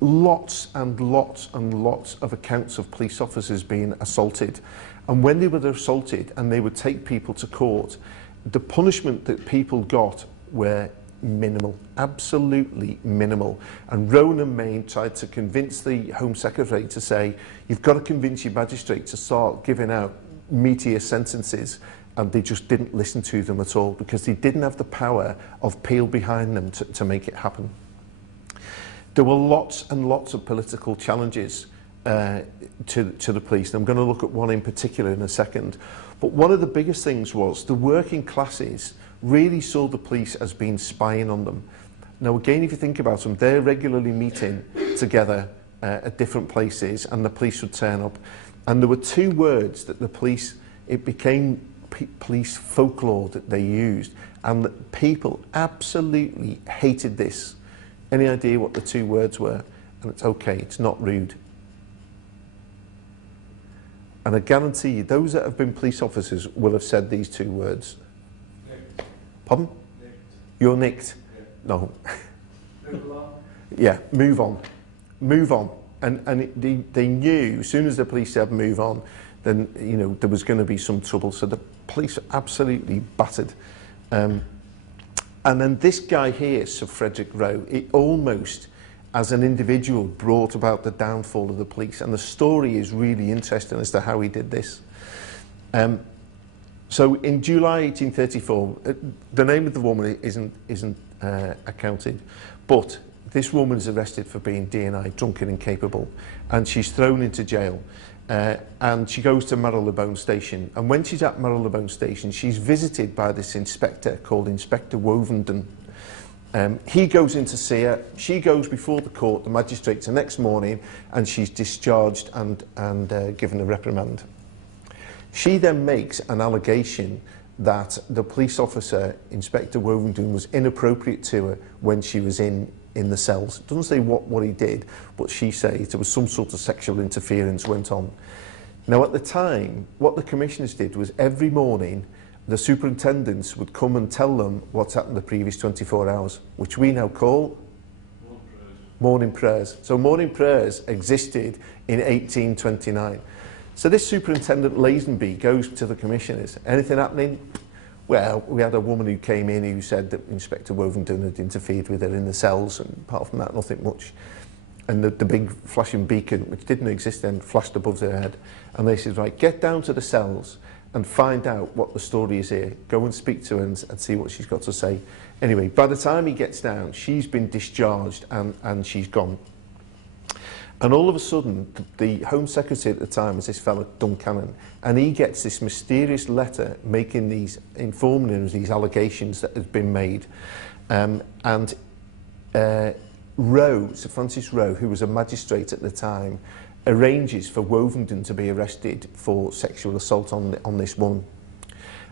Lots and lots and lots of accounts of police officers being assaulted, and when they were assaulted and they would take people to court, the punishment that people got were minimal, absolutely minimal. And Rowan and Mayne tried to convince the Home Secretary to say, you've got to convince your magistrate to start giving out meatier sentences, and they just didn't listen to them at all, because they didn't have the power of Peel behind them to make it happen. There were lots and lots of political challenges to the police, and I'm going to look at one in particular in a second. But one of the biggest things was the working classes really saw the police as being spying on them. Now again, if you think about them, they're regularly meeting together at different places, and the police would turn up. And there were two words that the police, it became police folklore that they used, and that people absolutely hated this. Any idea what the two words were? And it's okay, it's not rude. And I guarantee you, those that have been police officers will have said these two words. Nicked. Pardon? Nicked. You're nicked? Yeah. No. Move along. Yeah, move on. Move on. And they knew, as soon as the police said move on, then, you know, there was going to be some trouble. So the police are absolutely battered. And then this guy here, Sir REobert, it almost, as an individual, brought about the downfall of the police. And the story is really interesting as to how he did this. So in July 1834, the name of the woman isn't accounted, but this woman is arrested for being DNI, drunk and incapable, and she's thrown into jail. And she goes to Marylebone Station, and when she's at Marylebone Station, she's visited by this inspector called Inspector Wovenden. He goes in to see her, she goes before the court, the magistrates, the next morning, and she's discharged and given a reprimand. She then makes an allegation that the police officer, Inspector Wovenden, was inappropriate to her when she was in the cells. It doesn't say what he did, but she says there was some sort of sexual interference went on. Now at the time, what the commissioners did was every morning the superintendents would come and tell them what's happened the previous 24 hours, which we now call morning prayers. So morning prayers existed in 1829. So this Superintendent Lazenby goes to the commissioners. Anything happening? Well, we had a woman who came in who said that Inspector Wovington had interfered with her in the cells, and apart from that, nothing much. And the big flashing beacon, which didn't exist then, flashed above their head. And they said, right, get down to the cells and find out what the story is here. Go and speak to her and see what she's got to say. Anyway, by the time he gets down, she's been discharged and she's gone. And all of a sudden, the Home Secretary at the time was this fellow, Duncannon, and he gets this mysterious letter making these, informing him of these allegations that had been made. Roe, Sir Francis Roe, who was a magistrate at the time, arranges for Wovington to be arrested for sexual assault on this woman.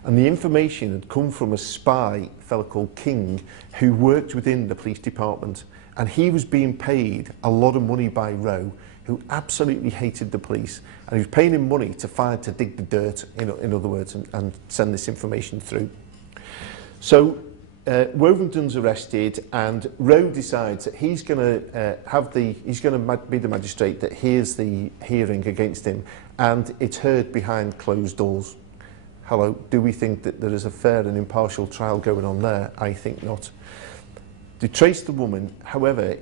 And the information had come from a spy, a fellow called King, who worked within the police department. And he was being paid a lot of money by Roe, who absolutely hated the police. And he was paying him money to dig the dirt, in other words, and send this information through. So Wovington's arrested, and Roe decides that he's going to be the magistrate that hears the hearing against him, and it's heard behind closed doors. Hello, do we think that there is a fair and impartial trial going on there? I think not. They traced the woman, however,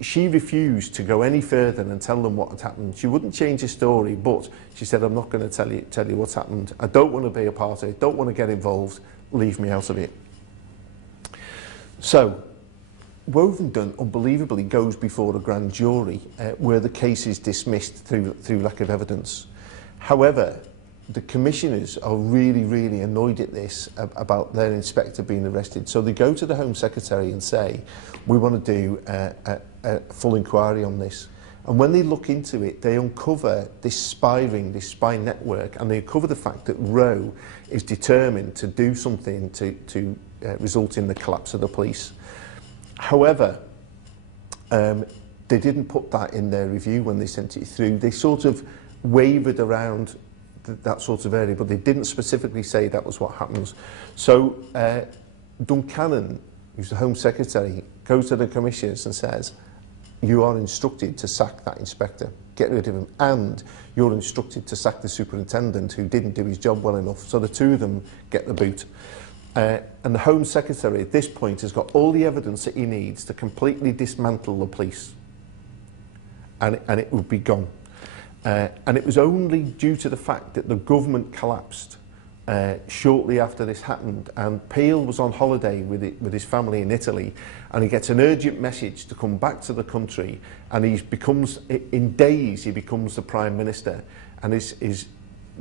she refused to go any further and tell them what had happened. She wouldn't change the story, but she said, I'm not going to tell you what's happened. I don't want to be a part of it, don't want to get involved, leave me out of it. So, Wovington, unbelievably, goes before a grand jury where the case is dismissed through lack of evidence. However, the commissioners are really, really annoyed at this, about their inspector being arrested. So they go to the Home Secretary and say, we want to do a full inquiry on this. And when they look into it, they uncover this spy ring, this spy network, and they uncover the fact that Roe is determined to do something to result in the collapse of the police. However, they didn't put that in their review when they sent it through. They sort of wavered around that sort of area, but they didn't specifically say that was what happens. So Duncannon, who's the Home Secretary, goes to the commissioners and says, you are instructed to sack that inspector, get rid of him, and you're instructed to sack the superintendent who didn't do his job well enough. So the two of them get the boot. And the Home Secretary at this point has got all the evidence that he needs to completely dismantle the police, and it would be gone. And it was only due to the fact that the government collapsed shortly after this happened, and Peel was on holiday with his family in Italy, and he gets an urgent message to come back to the country, and in days he becomes the Prime Minister. And this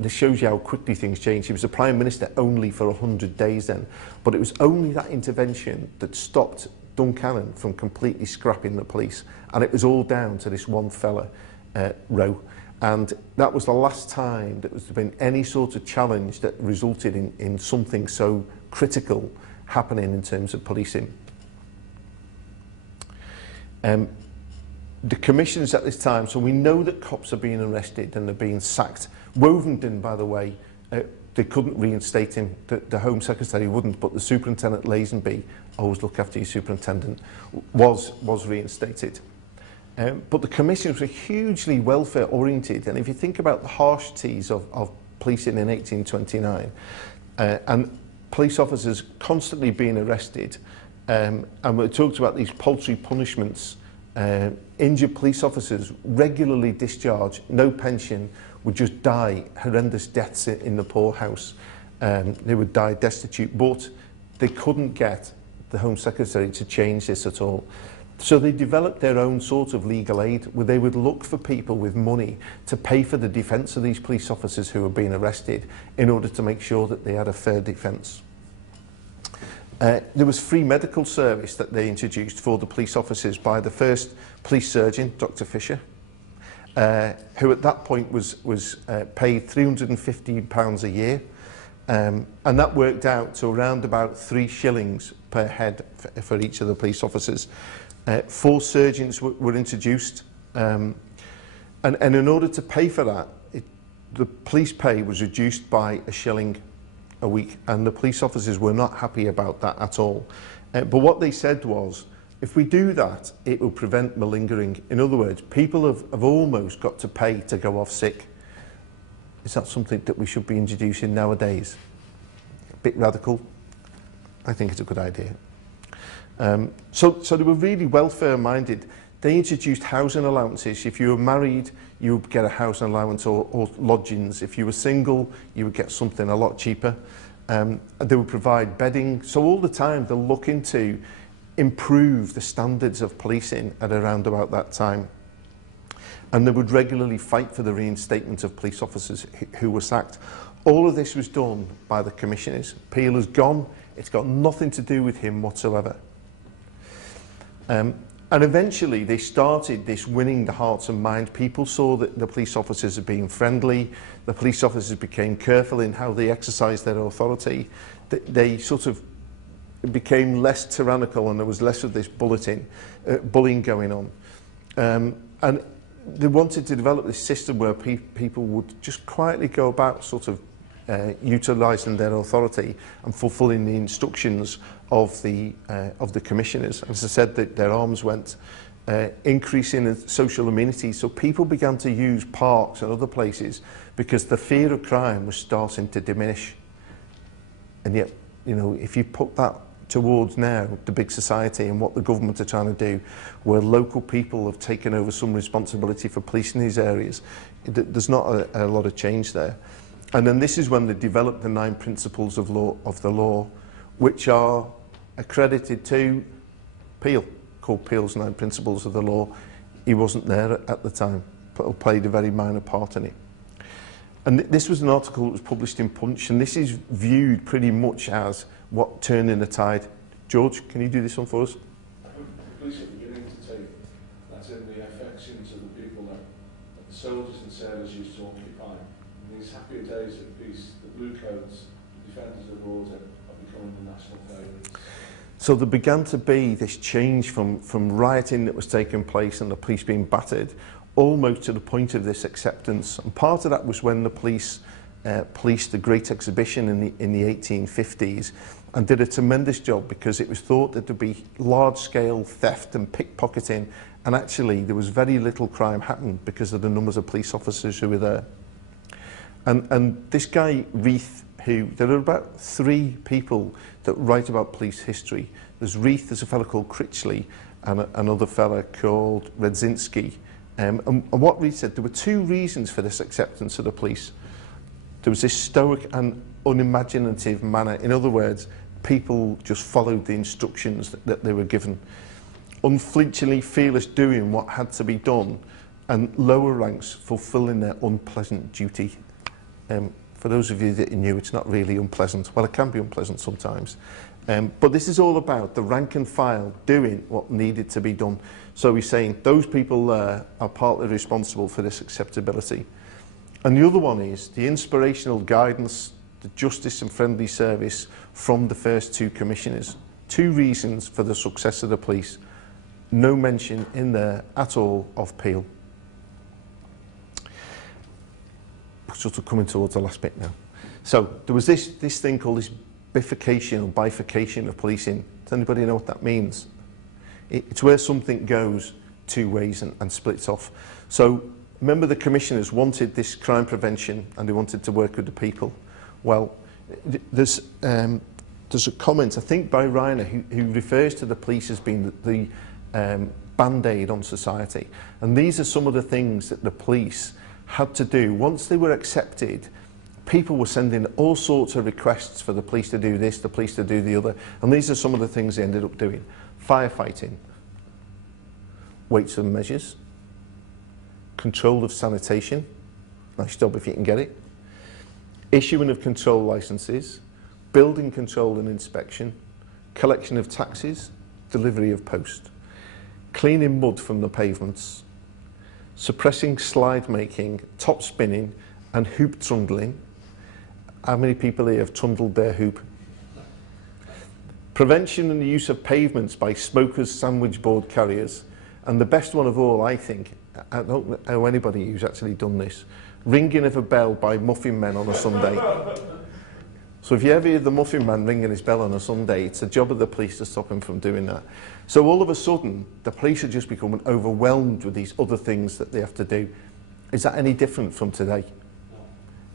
shows you how quickly things change. He was the Prime Minister only for 100 days then, but it was only that intervention that stopped Duncannon from completely scrapping the police, and it was all down to this one fella, Roe. And that was the last time that there's been any sort of challenge that resulted in something so critical happening in terms of policing. The commissioners at this time, so we know that cops are being arrested and they're being sacked. Wovington, by the way, they couldn't reinstate him. The Home Secretary wouldn't, but the Superintendent Lazenby, always look after your superintendent, was reinstated. But the commissioners were hugely welfare oriented, and if you think about the harshities of policing in 1829, and police officers constantly being arrested, and we talked about these paltry punishments, injured police officers regularly discharged, no pension, would just die horrendous deaths in the poorhouse. They would die destitute, but they couldn't get the Home Secretary to change this at all. So they developed their own sort of legal aid, where they would look for people with money to pay for the defence of these police officers who were being arrested, in order to make sure that they had a fair defence. There was free medical service that they introduced for the police officers by the first police surgeon, Dr. Fisher, who at that point was paid £315 a year, and that worked out to around about 3 shillings per head for each of the police officers. 4 surgeons were introduced, and in order to pay for that, the police pay was reduced by £1 shilling a week, and the police officers were not happy about that at all. But what they said was If we do that, it will prevent malingering. In other words, people have almost got to pay to go off sick. Is that something that we should be introducing nowadays? A bit radical? I think it's a good idea. So they were really welfare-minded. They introduced housing allowances. If you were married, you would get a housing allowance or lodgings. If you were single, you would get something a lot cheaper. They would provide bedding. So all the time, they're looking to improve the standards of policing at around about that time. And they would regularly fight for the reinstatement of police officers who were sacked. All of this was done by the commissioners. Peel has gone. It's got nothing to do with him whatsoever. And eventually they started this winning the hearts and minds. People saw that the police officers as being friendly. The police officers became careful in how they exercised their authority. They sort of became less tyrannical, and there was less of this bullying going on. And they wanted to develop this system where people would just quietly go about sort of utilising their authority and fulfilling the instructions of the commissioners. As I said, their arms went increasing in social amenities, so people began to use parks and other places because the fear of crime was starting to diminish. And yet, you know, if you put that towards now the big society and what the government are trying to do, where local people have taken over some responsibility for policing these areas, there's not a lot of change there. And then this is when they developed the 9 principles of the law, which are accredited to Peel, called Peel's 9 principles of the law. He wasn't there at the time, but played a very minor part in it. And this was an article that was published in Punch, and this is viewed pretty much as what turning the tide. George, can you do this one for us? The police are beginning to take that in the affections of the people that the soldiers and sailors used to occupy. In these happier days of peace, the blue coats, the defenders of order, are becoming the national favourites. So there began to be this change from rioting that was taking place and the police being battered, almost to the point of this acceptance. And part of that was when the police policed the Great Exhibition in the 1850s and did a tremendous job, because it was thought that there'd be large-scale theft and pickpocketing, and actually there was very little crime happening because of the numbers of police officers who were there. And this guy Reeve, there are about 3 people that write about police history. There's Reeve, there's a fellow called Critchley, and another fellow called Redzinski. And what Reeve said, there were 2 reasons for this acceptance of the police. There was this stoic and unimaginative manner. In other words, people just followed the instructions that they were given. Unflinchingly fearless doing what had to be done, and lower ranks fulfilling their unpleasant duty. For those of you that are new, it's not really unpleasant. Well, it can be unpleasant sometimes. But this is all about the rank and file doing what needed to be done. So he's saying those people there are partly responsible for this acceptability. And the other one is the inspirational guidance, the justice and friendly service from the first 2 commissioners. 2 reasons for the success of the police. No mention in there at all of Peel. Sort of coming towards the last bit now. So there was this thing called this bifurcation or bifurcation of policing. Does anybody know what that means? It's where something goes 2 ways and splits off. So remember, the commissioners wanted this crime prevention and they wanted to work with the people. Well, there's a comment, I think, by Reiner who refers to the police as being the band-aid on society. And these are some of the things that the police had to do. Once they were accepted, people were sending all sorts of requests for the police to do this, the police to do the other, and these are some of the things they ended up doing. Firefighting, weights and measures, control of sanitation, nice job if you can get it, issuing of control licences, building control and inspection, collection of taxes, delivery of post, cleaning mud from the pavements, suppressing slide making, top spinning and hoop trundling. How many people here have trundled their hoop? Prevention and the use of pavements by smokers, sandwich board carriers, and the best one of all, I think, I don't know anybody who's actually done this, ringing of a bell by muffin men on a Sunday. So if you ever hear the muffin man ringing his bell on a Sunday, it's the job of the police to stop him from doing that. So all of a sudden, the police are just becoming overwhelmed with these other things that they have to do. Is that any different from today?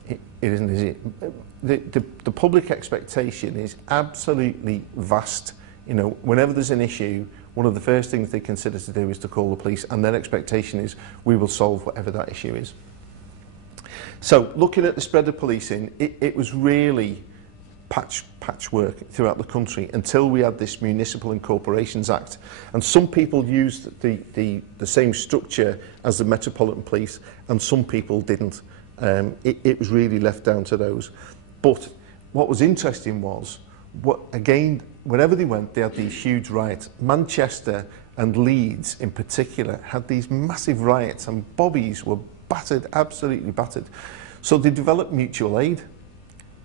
It isn't, is it? The public expectation is absolutely vast. You know, whenever there's an issue, one of the first things they consider to do is to call the police, and their expectation is we will solve whatever that issue is. So looking at the spread of policing, it was really patchwork throughout the country until we had this Municipal and Corporations Act. And some people used the same structure as the Metropolitan Police, and some people didn't. It was really left down to those. But what was interesting was, again, wherever they went, they had these huge riots. Manchester and Leeds in particular had these massive riots, and bobbies were battered, absolutely battered. So they developed mutual aid.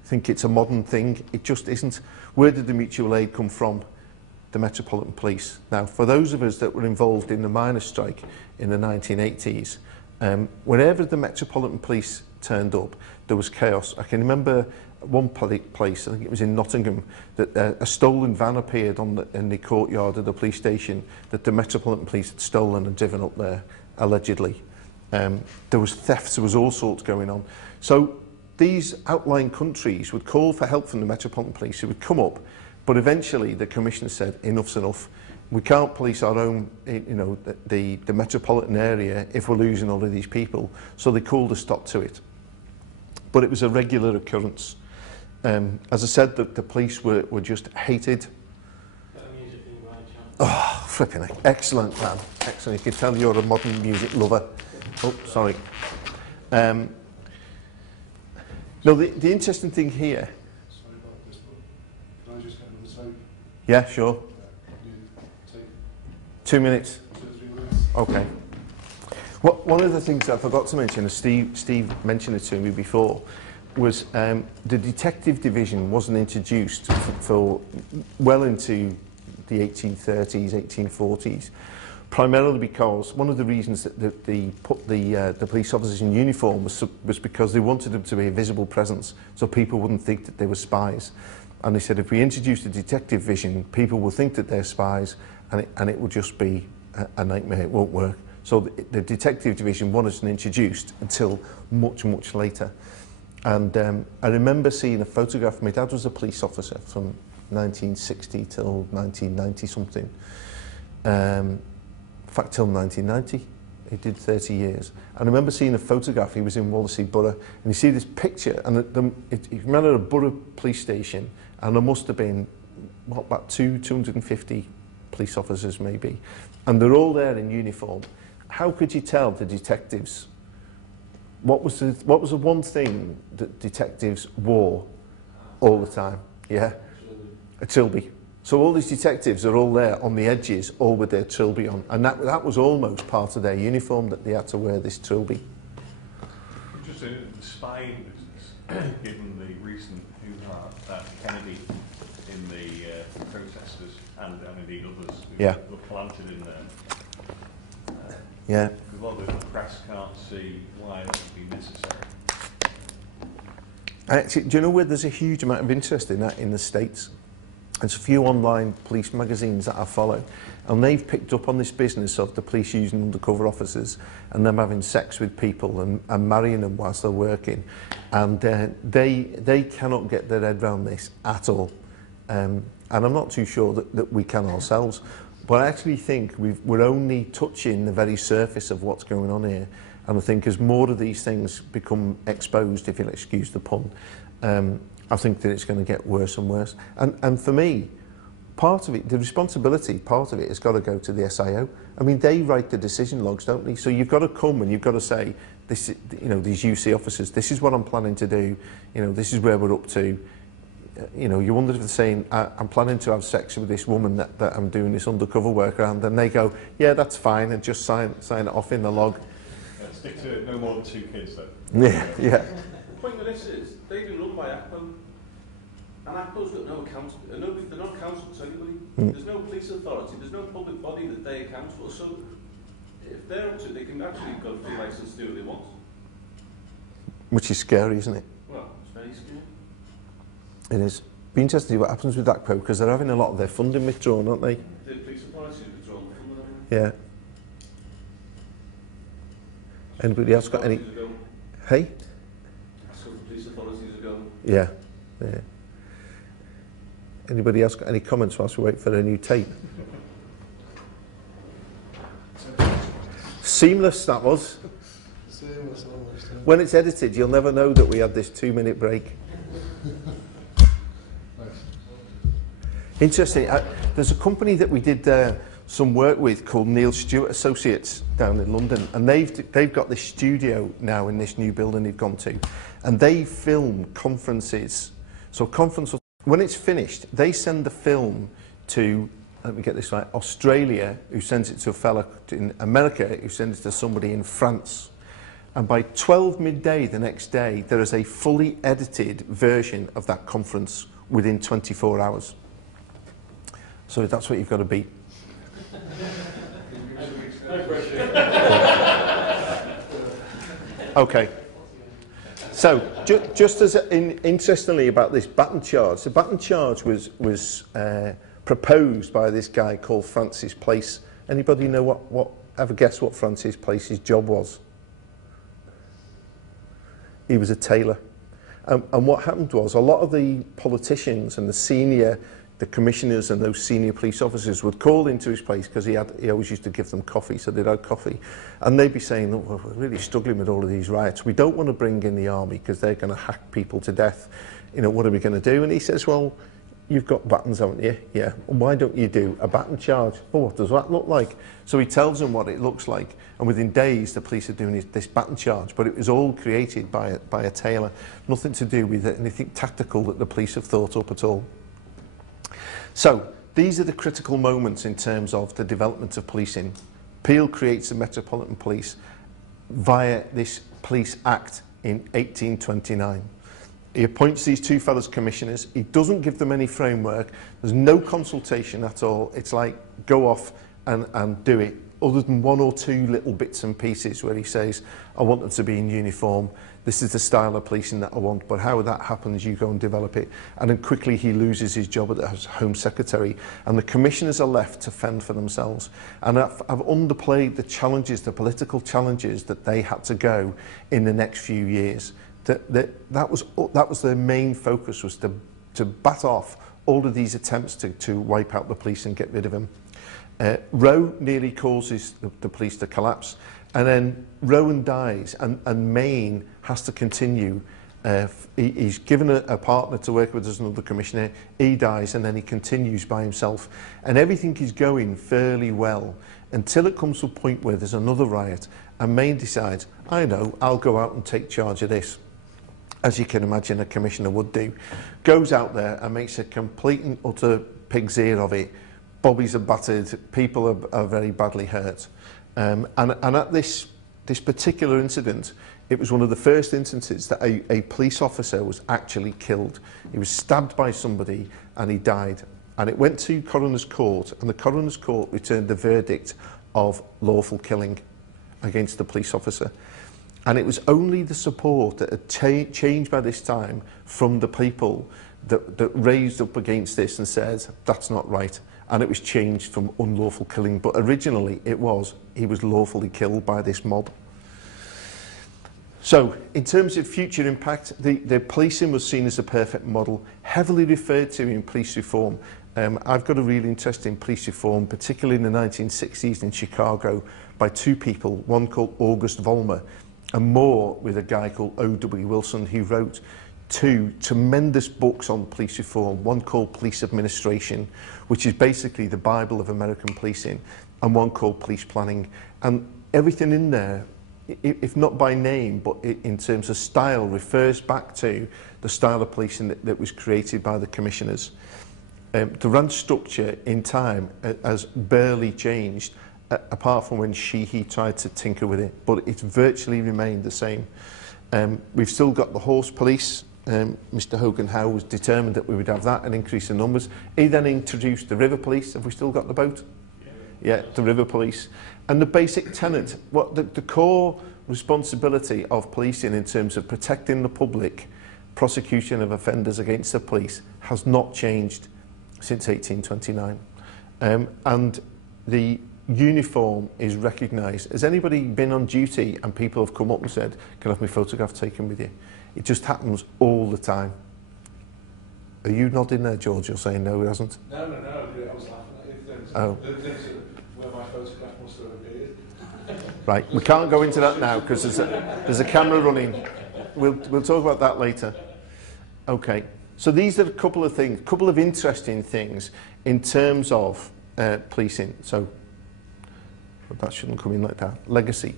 Think it's a modern thing. It just isn't. Where did the mutual aid come from? The Metropolitan Police. Now, for those of us that were involved in the miners' strike in the 1980s, whenever the Metropolitan Police turned up, there was chaos. I can remember one place, I think it was in Nottingham, that a stolen van appeared in the courtyard of the police station that the Metropolitan Police had stolen and driven up there, allegedly. There was thefts, there was all sorts going on. So these outlying countries would call for help from the Metropolitan Police, who would come up, but eventually the Commissioner said, enough's enough. We can't police our own, you know, the metropolitan area if we're losing all of these people. So they called a stop to it. But it was a regular occurrence. As I said, the police were just hated. Oh, flipping it. Excellent, man. Excellent. You can tell you're a modern music lover. Oh, sorry. No, the interesting thing here... Sorry about this, but can I just get another take? Yeah, sure. Take 2 minutes. 2 or 3 minutes. Okay. One of the things I forgot to mention, as Steve mentioned it to me before, was the detective division wasn't introduced for well into the 1830s, 1840s, primarily because one of the reasons that they put the police officers in uniform was because they wanted them to be a visible presence, so people wouldn't think that they were spies. And they said, if we introduce the detective vision, people will think that they're spies, and it will just be a nightmare. It won't work. So the detective division wasn't introduced until much, much later. And I remember seeing a photograph. My dad was a police officer from 1960 till 1990 something. In fact, till 1990. He did 30 years. And I remember seeing a photograph. He was in Wallasey Borough, and you see this picture, and it ran at a borough police station, and there must have been, what, about 250 police officers maybe, and they're all there in uniform. How could you tell the detectives? What was the one thing that detectives wore all the time? Yeah, a trilby. So all these detectives are all there on the edges, all with their trilby on, and that was almost part of their uniform, that they had to wear this trilby. Just in the spying business, given the recent hoo-ha at Kennedy in the protesters and indeed others who were planted in there. Yeah. A lot of the press can't see why that would be necessary. Actually, do you know where there's a huge amount of interest in that in the States? There's a few online police magazines that I follow, and they've picked up on this business of the police using undercover officers and them having sex with people and marrying them whilst they're working. And they cannot get their head around this at all. And I'm not too sure that we can ourselves. But I actually think we're only touching the very surface of what's going on here. And I think as more of these things become exposed, if you'll excuse the pun, I think that it's going to get worse and worse. And for me, part of it, the responsibility, part of it has got to go to the SIO. I mean, they write the decision logs, don't they? So you've got to come and you've got to say, this, you know, these UC officers, this is what I'm planning to do, you know, this is where we're up to. You know, you wonder if they're saying, I'm planning to have sex with this woman that I'm doing this undercover work around, and they go, yeah, that's fine, and just sign it off in the log. Stick to it, no more than 2 kids though. Yeah, yeah. The point of this is, they've been run by ACPO, and ACPO's got no account, they're not accountable to anybody. There's no police authority, there's no public body that they account for, so if they're up to it, they can actually go free license to do what they want. Which is scary, isn't it? Well, it's very scary. It is. Be interesting to see what happens with that because they're having a lot of their funding withdrawn, aren't they? The police authority withdrawn from them. Yeah. Anybody else got any? Hey? That's what the police authorities are going. Yeah. Yeah. Anybody else got any comments whilst we wait for a new tape? Seamless, that was. Seamless, almost. Yeah. When it's edited, you'll never know that we had this 2-minute break. Interesting. There's a company that we did some work with called Neil Stewart Associates down in London, and they've got this studio now in this new building they've gone to, and they film conferences. So when it's finished, they send the film to, let me get this right, Australia, who sends it to a fella in America, who sends it to somebody in France. And by 12 midday the next day, there is a fully edited version of that conference within 24 hours. So that's what you've got to beat. Okay. So, just as interestingly about this baton charge, the baton charge was proposed by this guy called Francis Place. Anybody know ever guess what Francis Place's job was? He was a tailor. And what happened was a lot of the politicians and the commissioners and those senior police officers would call into his place because he always used to give them coffee, so they'd have coffee. And they'd be saying, look, we're really struggling with all of these riots. We don't want to bring in the army because they're going to hack people to death. You know, what are we going to do? And he says, well, you've got batons, haven't you? Yeah. Why don't you do a baton charge? Well, what does that look like? So he tells them what it looks like. And within days, the police are doing this baton charge. But it was all created by a tailor. Nothing to do with anything tactical that the police have thought up at all. So these are the critical moments in terms of the development of policing. Peel creates the Metropolitan Police via this Police Act in 1829. He appoints these two fellows commissioners. He doesn't give them any framework. There's no consultation at all. It's like, go off and do it, other than 1 or 2 little bits and pieces where he says, I want them to be in uniform. This is the style of policing that I want, but how that happens, you go and develop it. And then quickly he loses his job as Home Secretary, and the commissioners are left to fend for themselves. And I've underplayed the challenges, the political challenges that they had to go in the next few years. That was their main focus, was to bat off all of these attempts to wipe out the police and get rid of them. Roe nearly causes the police to collapse, and then Rowan dies, and Mayne has to continue. He's given a partner to work with as another commissioner. He dies, and then he continues by himself, and everything is going fairly well until it comes to a point where there's another riot, and Mayne decides, I know, I'll go out and take charge of this. As you can imagine a commissioner would do. Goes out there and makes a complete and utter pig's ear of it. Bobbies are battered, people are very badly hurt. And at this particular incident, it was one of the first instances that a police officer was actually killed. He was stabbed by somebody and he died. And it went to coroner's court, and the coroner's court returned the verdict of lawful killing against the police officer. And it was only the support that had changed by this time from the people that raised up against this and said, that's not right. And it was changed from unlawful killing. But originally he was lawfully killed by this mob. So in terms of future impact, the policing was seen as a perfect model, heavily referred to in police reform. I've got a really interest in police reform, particularly in the 1960s in Chicago, by 2 people, one called August Vollmer, and more with a guy called O.W. Wilson, who wrote 2 tremendous books on police reform, one called Police Administration, which is basically the Bible of American policing, and one called Police Planning. And everything in there, if not by name, but in terms of style, refers back to the style of policing that was created by the commissioners. The RAND structure in time has barely changed, apart from when Sheehy tried to tinker with it, but it's virtually remained the same. We've still got the horse police. Mr Hogan Howe was determined that we would have that, an increase in numbers. He then introduced the river police. Have we still got the boat? Yeah, the river police. And the basic tenet, the core responsibility of policing in terms of protecting the public prosecution of offenders against the police has not changed since 1829. And the uniform is recognised. Has anybody been on duty and people have come up and said, can I have my photograph taken with you? It just happens all the time. Are you nodding there, George? You're saying no, he hasn't? No, I was laughing at you. Oh. Where my photograph must have appeared. Right, we can't go into that now because there's a camera running. We'll talk about that later. Okay, so these are a couple of things, couple of interesting things in terms of policing. So that shouldn't come in like that. Legacy.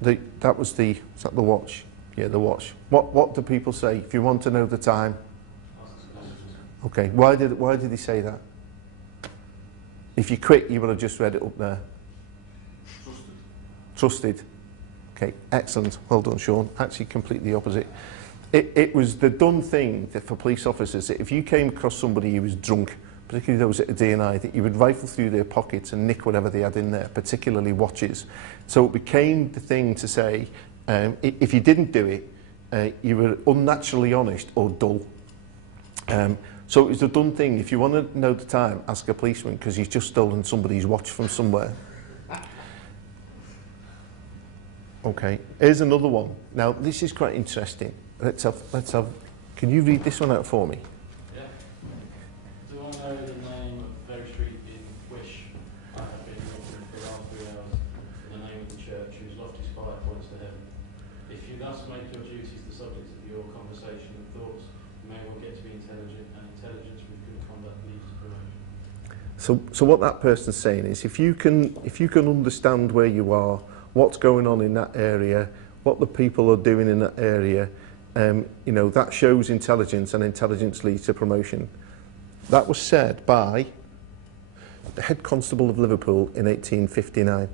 That was the, is that the watch? Yeah, the watch. What do people say if you want to know the time? Okay, why did he say that? If you quit, you would have just read it up there. Trusted. Okay, excellent. Well done, Sean. Actually, completely opposite. It was the done thing that for police officers, that if you came across somebody who was drunk, particularly those at a D&I, that you would rifle through their pockets and nick whatever they had in there, particularly watches. So it became the thing to say, if you didn't do it, you were unnaturally honest or dull. So it was the done thing. If you want to know the time, ask a policeman because he's just stolen somebody's watch from somewhere. Okay, here's another one. Now, this is quite interesting. Let's have, can you read this one out for me? Yeah. Do I know the name of Ferry Street in Wish? I have been looking for the last 3 hours for the name of the church whose lofty spire points to heaven. If you thus make your duties the subject of your conversation and thoughts, you may well get to be intelligent, and intelligence with good conduct leads to promotion. So what that person's saying is, if you can understand where you are, what's going on in that area, what the people are doing in that area, you know, that shows intelligence, and intelligence leads to promotion. That was said by the head constable of Liverpool in 1859.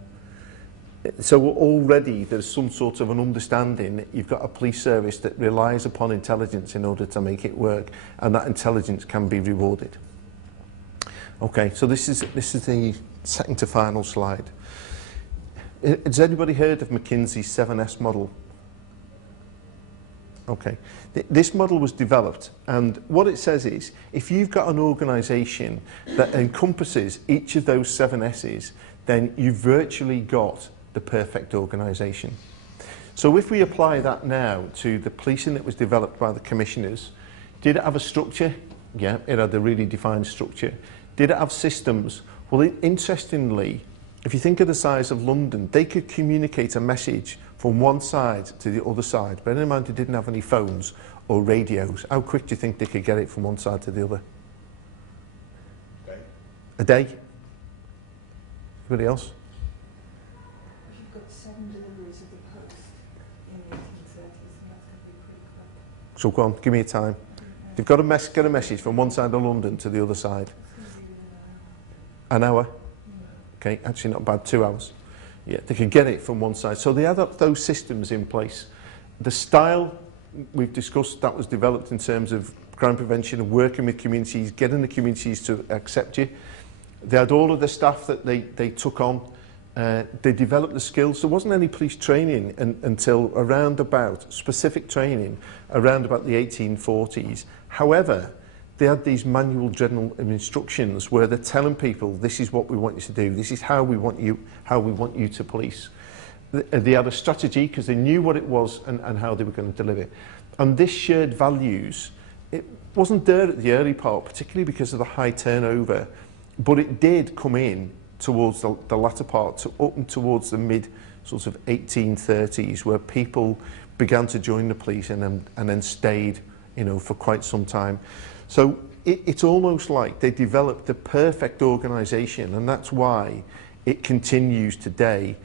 So already there's some sort of an understanding that you've got a police service that relies upon intelligence in order to make it work, and that intelligence can be rewarded. Okay, so this is the second to final slide. Has anybody heard of McKinsey's 7S model? Okay, this model was developed, and what it says is, if you've got an organisation that encompasses each of those 7 S's, then you've virtually got the perfect organisation. So if we apply that now to the policing that was developed by the commissioners, did it have a structure? Yeah, it had a really defined structure. Did it have systems? Well, interestingly, if you think of the size of London, they could communicate a message from one side to the other side. Bear in mind they didn't have any phones or radios. How quick do you think they could get it from one side to the other? A day? Anybody else? If you've got 7 deliveries of the post in the 1830s, then that's going to be pretty quick. So go on, give me a time. They've got to get a message from one side of London to the other side. An hour? Okay, actually not bad, 2 hours. Yeah, they could get it from one side. So they had those systems in place. The style we've discussed, that was developed in terms of crime prevention and working with communities, getting the communities to accept you. They had all of the staff that they took on. They developed the skills. There wasn't any police training until around about, specific training, around about the 1840s. However, they had these manual general instructions where they're telling people, this is what we want you to do, this is how we want you to police. They had a strategy because they knew what it was and how they were going to deliver it. And this shared values, it wasn't there at the early part, particularly because of the high turnover, but it did come in towards the latter part, up and towards the mid sort of 1830s, where people began to join the police and then stayed, you know, for quite some time. So it's almost like they developed the perfect organisation, and that's why it continues today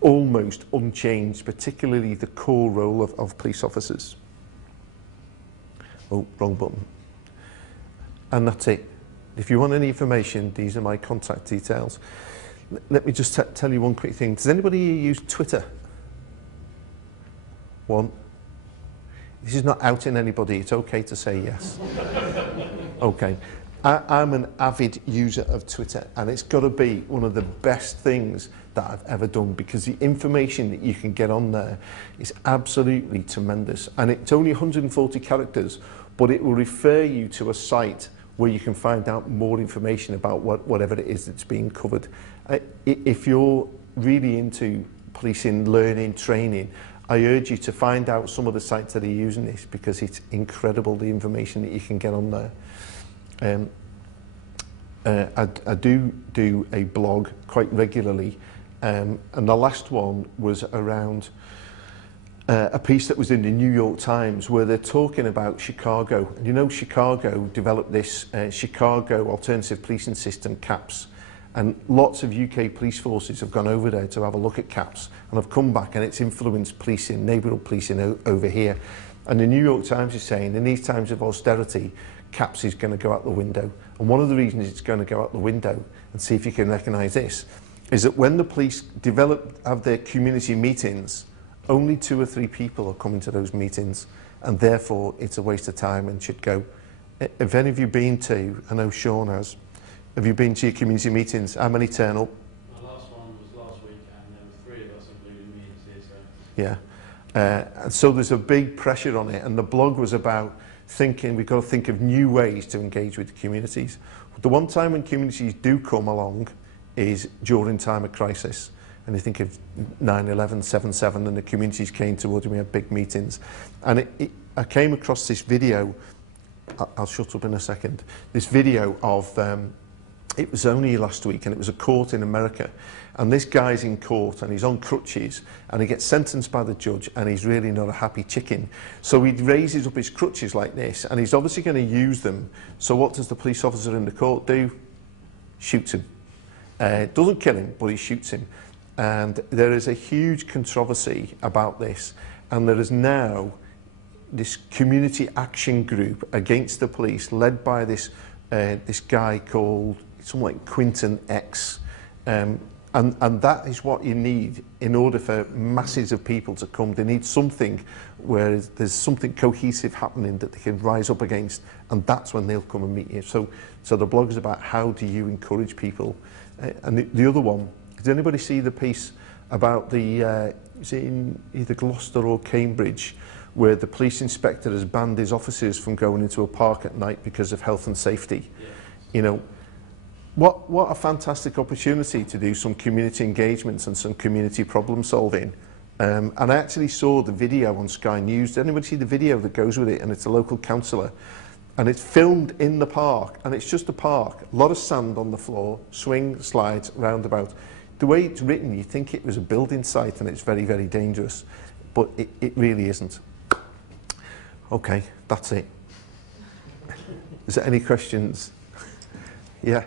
almost unchanged, particularly the core role of police officers. Oh, wrong button. And that's it. If you want any information, these are my contact details. Let me just tell you one quick thing. Does anybody here use Twitter? One. This is not outing anybody. It's okay to say yes. Okay. I'm an avid user of Twitter, and it's got to be one of the best things that I've ever done, because the information that you can get on there is absolutely tremendous. And it's only 140 characters, but it will refer you to a site where you can find out more information about whatever it is that's being covered. If you're really into policing, learning, training, I urge you to find out some of the sites that are using this, because it's incredible the information that you can get on there. I do a blog quite regularly, and the last one was around a piece that was in the New York Times where they're talking about Chicago. And you know, Chicago developed this Chicago Alternative Policing System, CAPS, and lots of UK police forces have gone over there to have a look at CAPS and have come back, and it's influenced policing, neighbourhood policing over here. And the New York Times is saying in these times of austerity, CAPS is going to go out the window. And one of the reasons it's going to go out the window, and see if you can recognise this, is that when the police have their community meetings, only 2 or 3 people are coming to those meetings, and therefore it's a waste of time and should go. Have any of you been to, I know Sean has, have you been to your community meetings? How many turn up? My last one was last week, and there were 3 of us, including me, here, so. Yeah. So there's a big pressure on it, and the blog was about thinking we've got to think of new ways to engage with the communities. The one time when communities do come along is during time of crisis. And you think of 9/11, 7/7, and the communities came towards me, we had big meetings. And I came across this video, I'll shut up in a second, this video of, it was only last week, and it was a court in America. And this guy's in court, and he's on crutches, and he gets sentenced by the judge, and he's really not a happy chicken. So he raises up his crutches like this, and he's obviously going to use them. So what does the police officer in the court do? Shoots him. Doesn't kill him, but he shoots him. And there is a huge controversy about this, and there is now this community action group against the police, led by this guy called something like Quinton X. And that is what you need in order for masses of people to come. They need something where there's something cohesive happening that they can rise up against, and that's when they'll come and meet you. So the blog is about how do you encourage people. And the other one, did anybody see the piece about the, is it in either Gloucester or Cambridge, where the police inspector has banned his officers from going into a park at night because of health and safety? Yeah. You know, what a fantastic opportunity to do some community engagements and some community problem solving. And I actually saw the video on Sky News. Did anybody see the video that goes with it? And it's a local councillor. And it's filmed in the park, and it's just a park. A lot of sand on the floor, swing, slides, roundabout. The way it's written, you think it was a building site, and it's very, very dangerous. But it really isn't. Okay, that's it. Is there any questions? Yeah.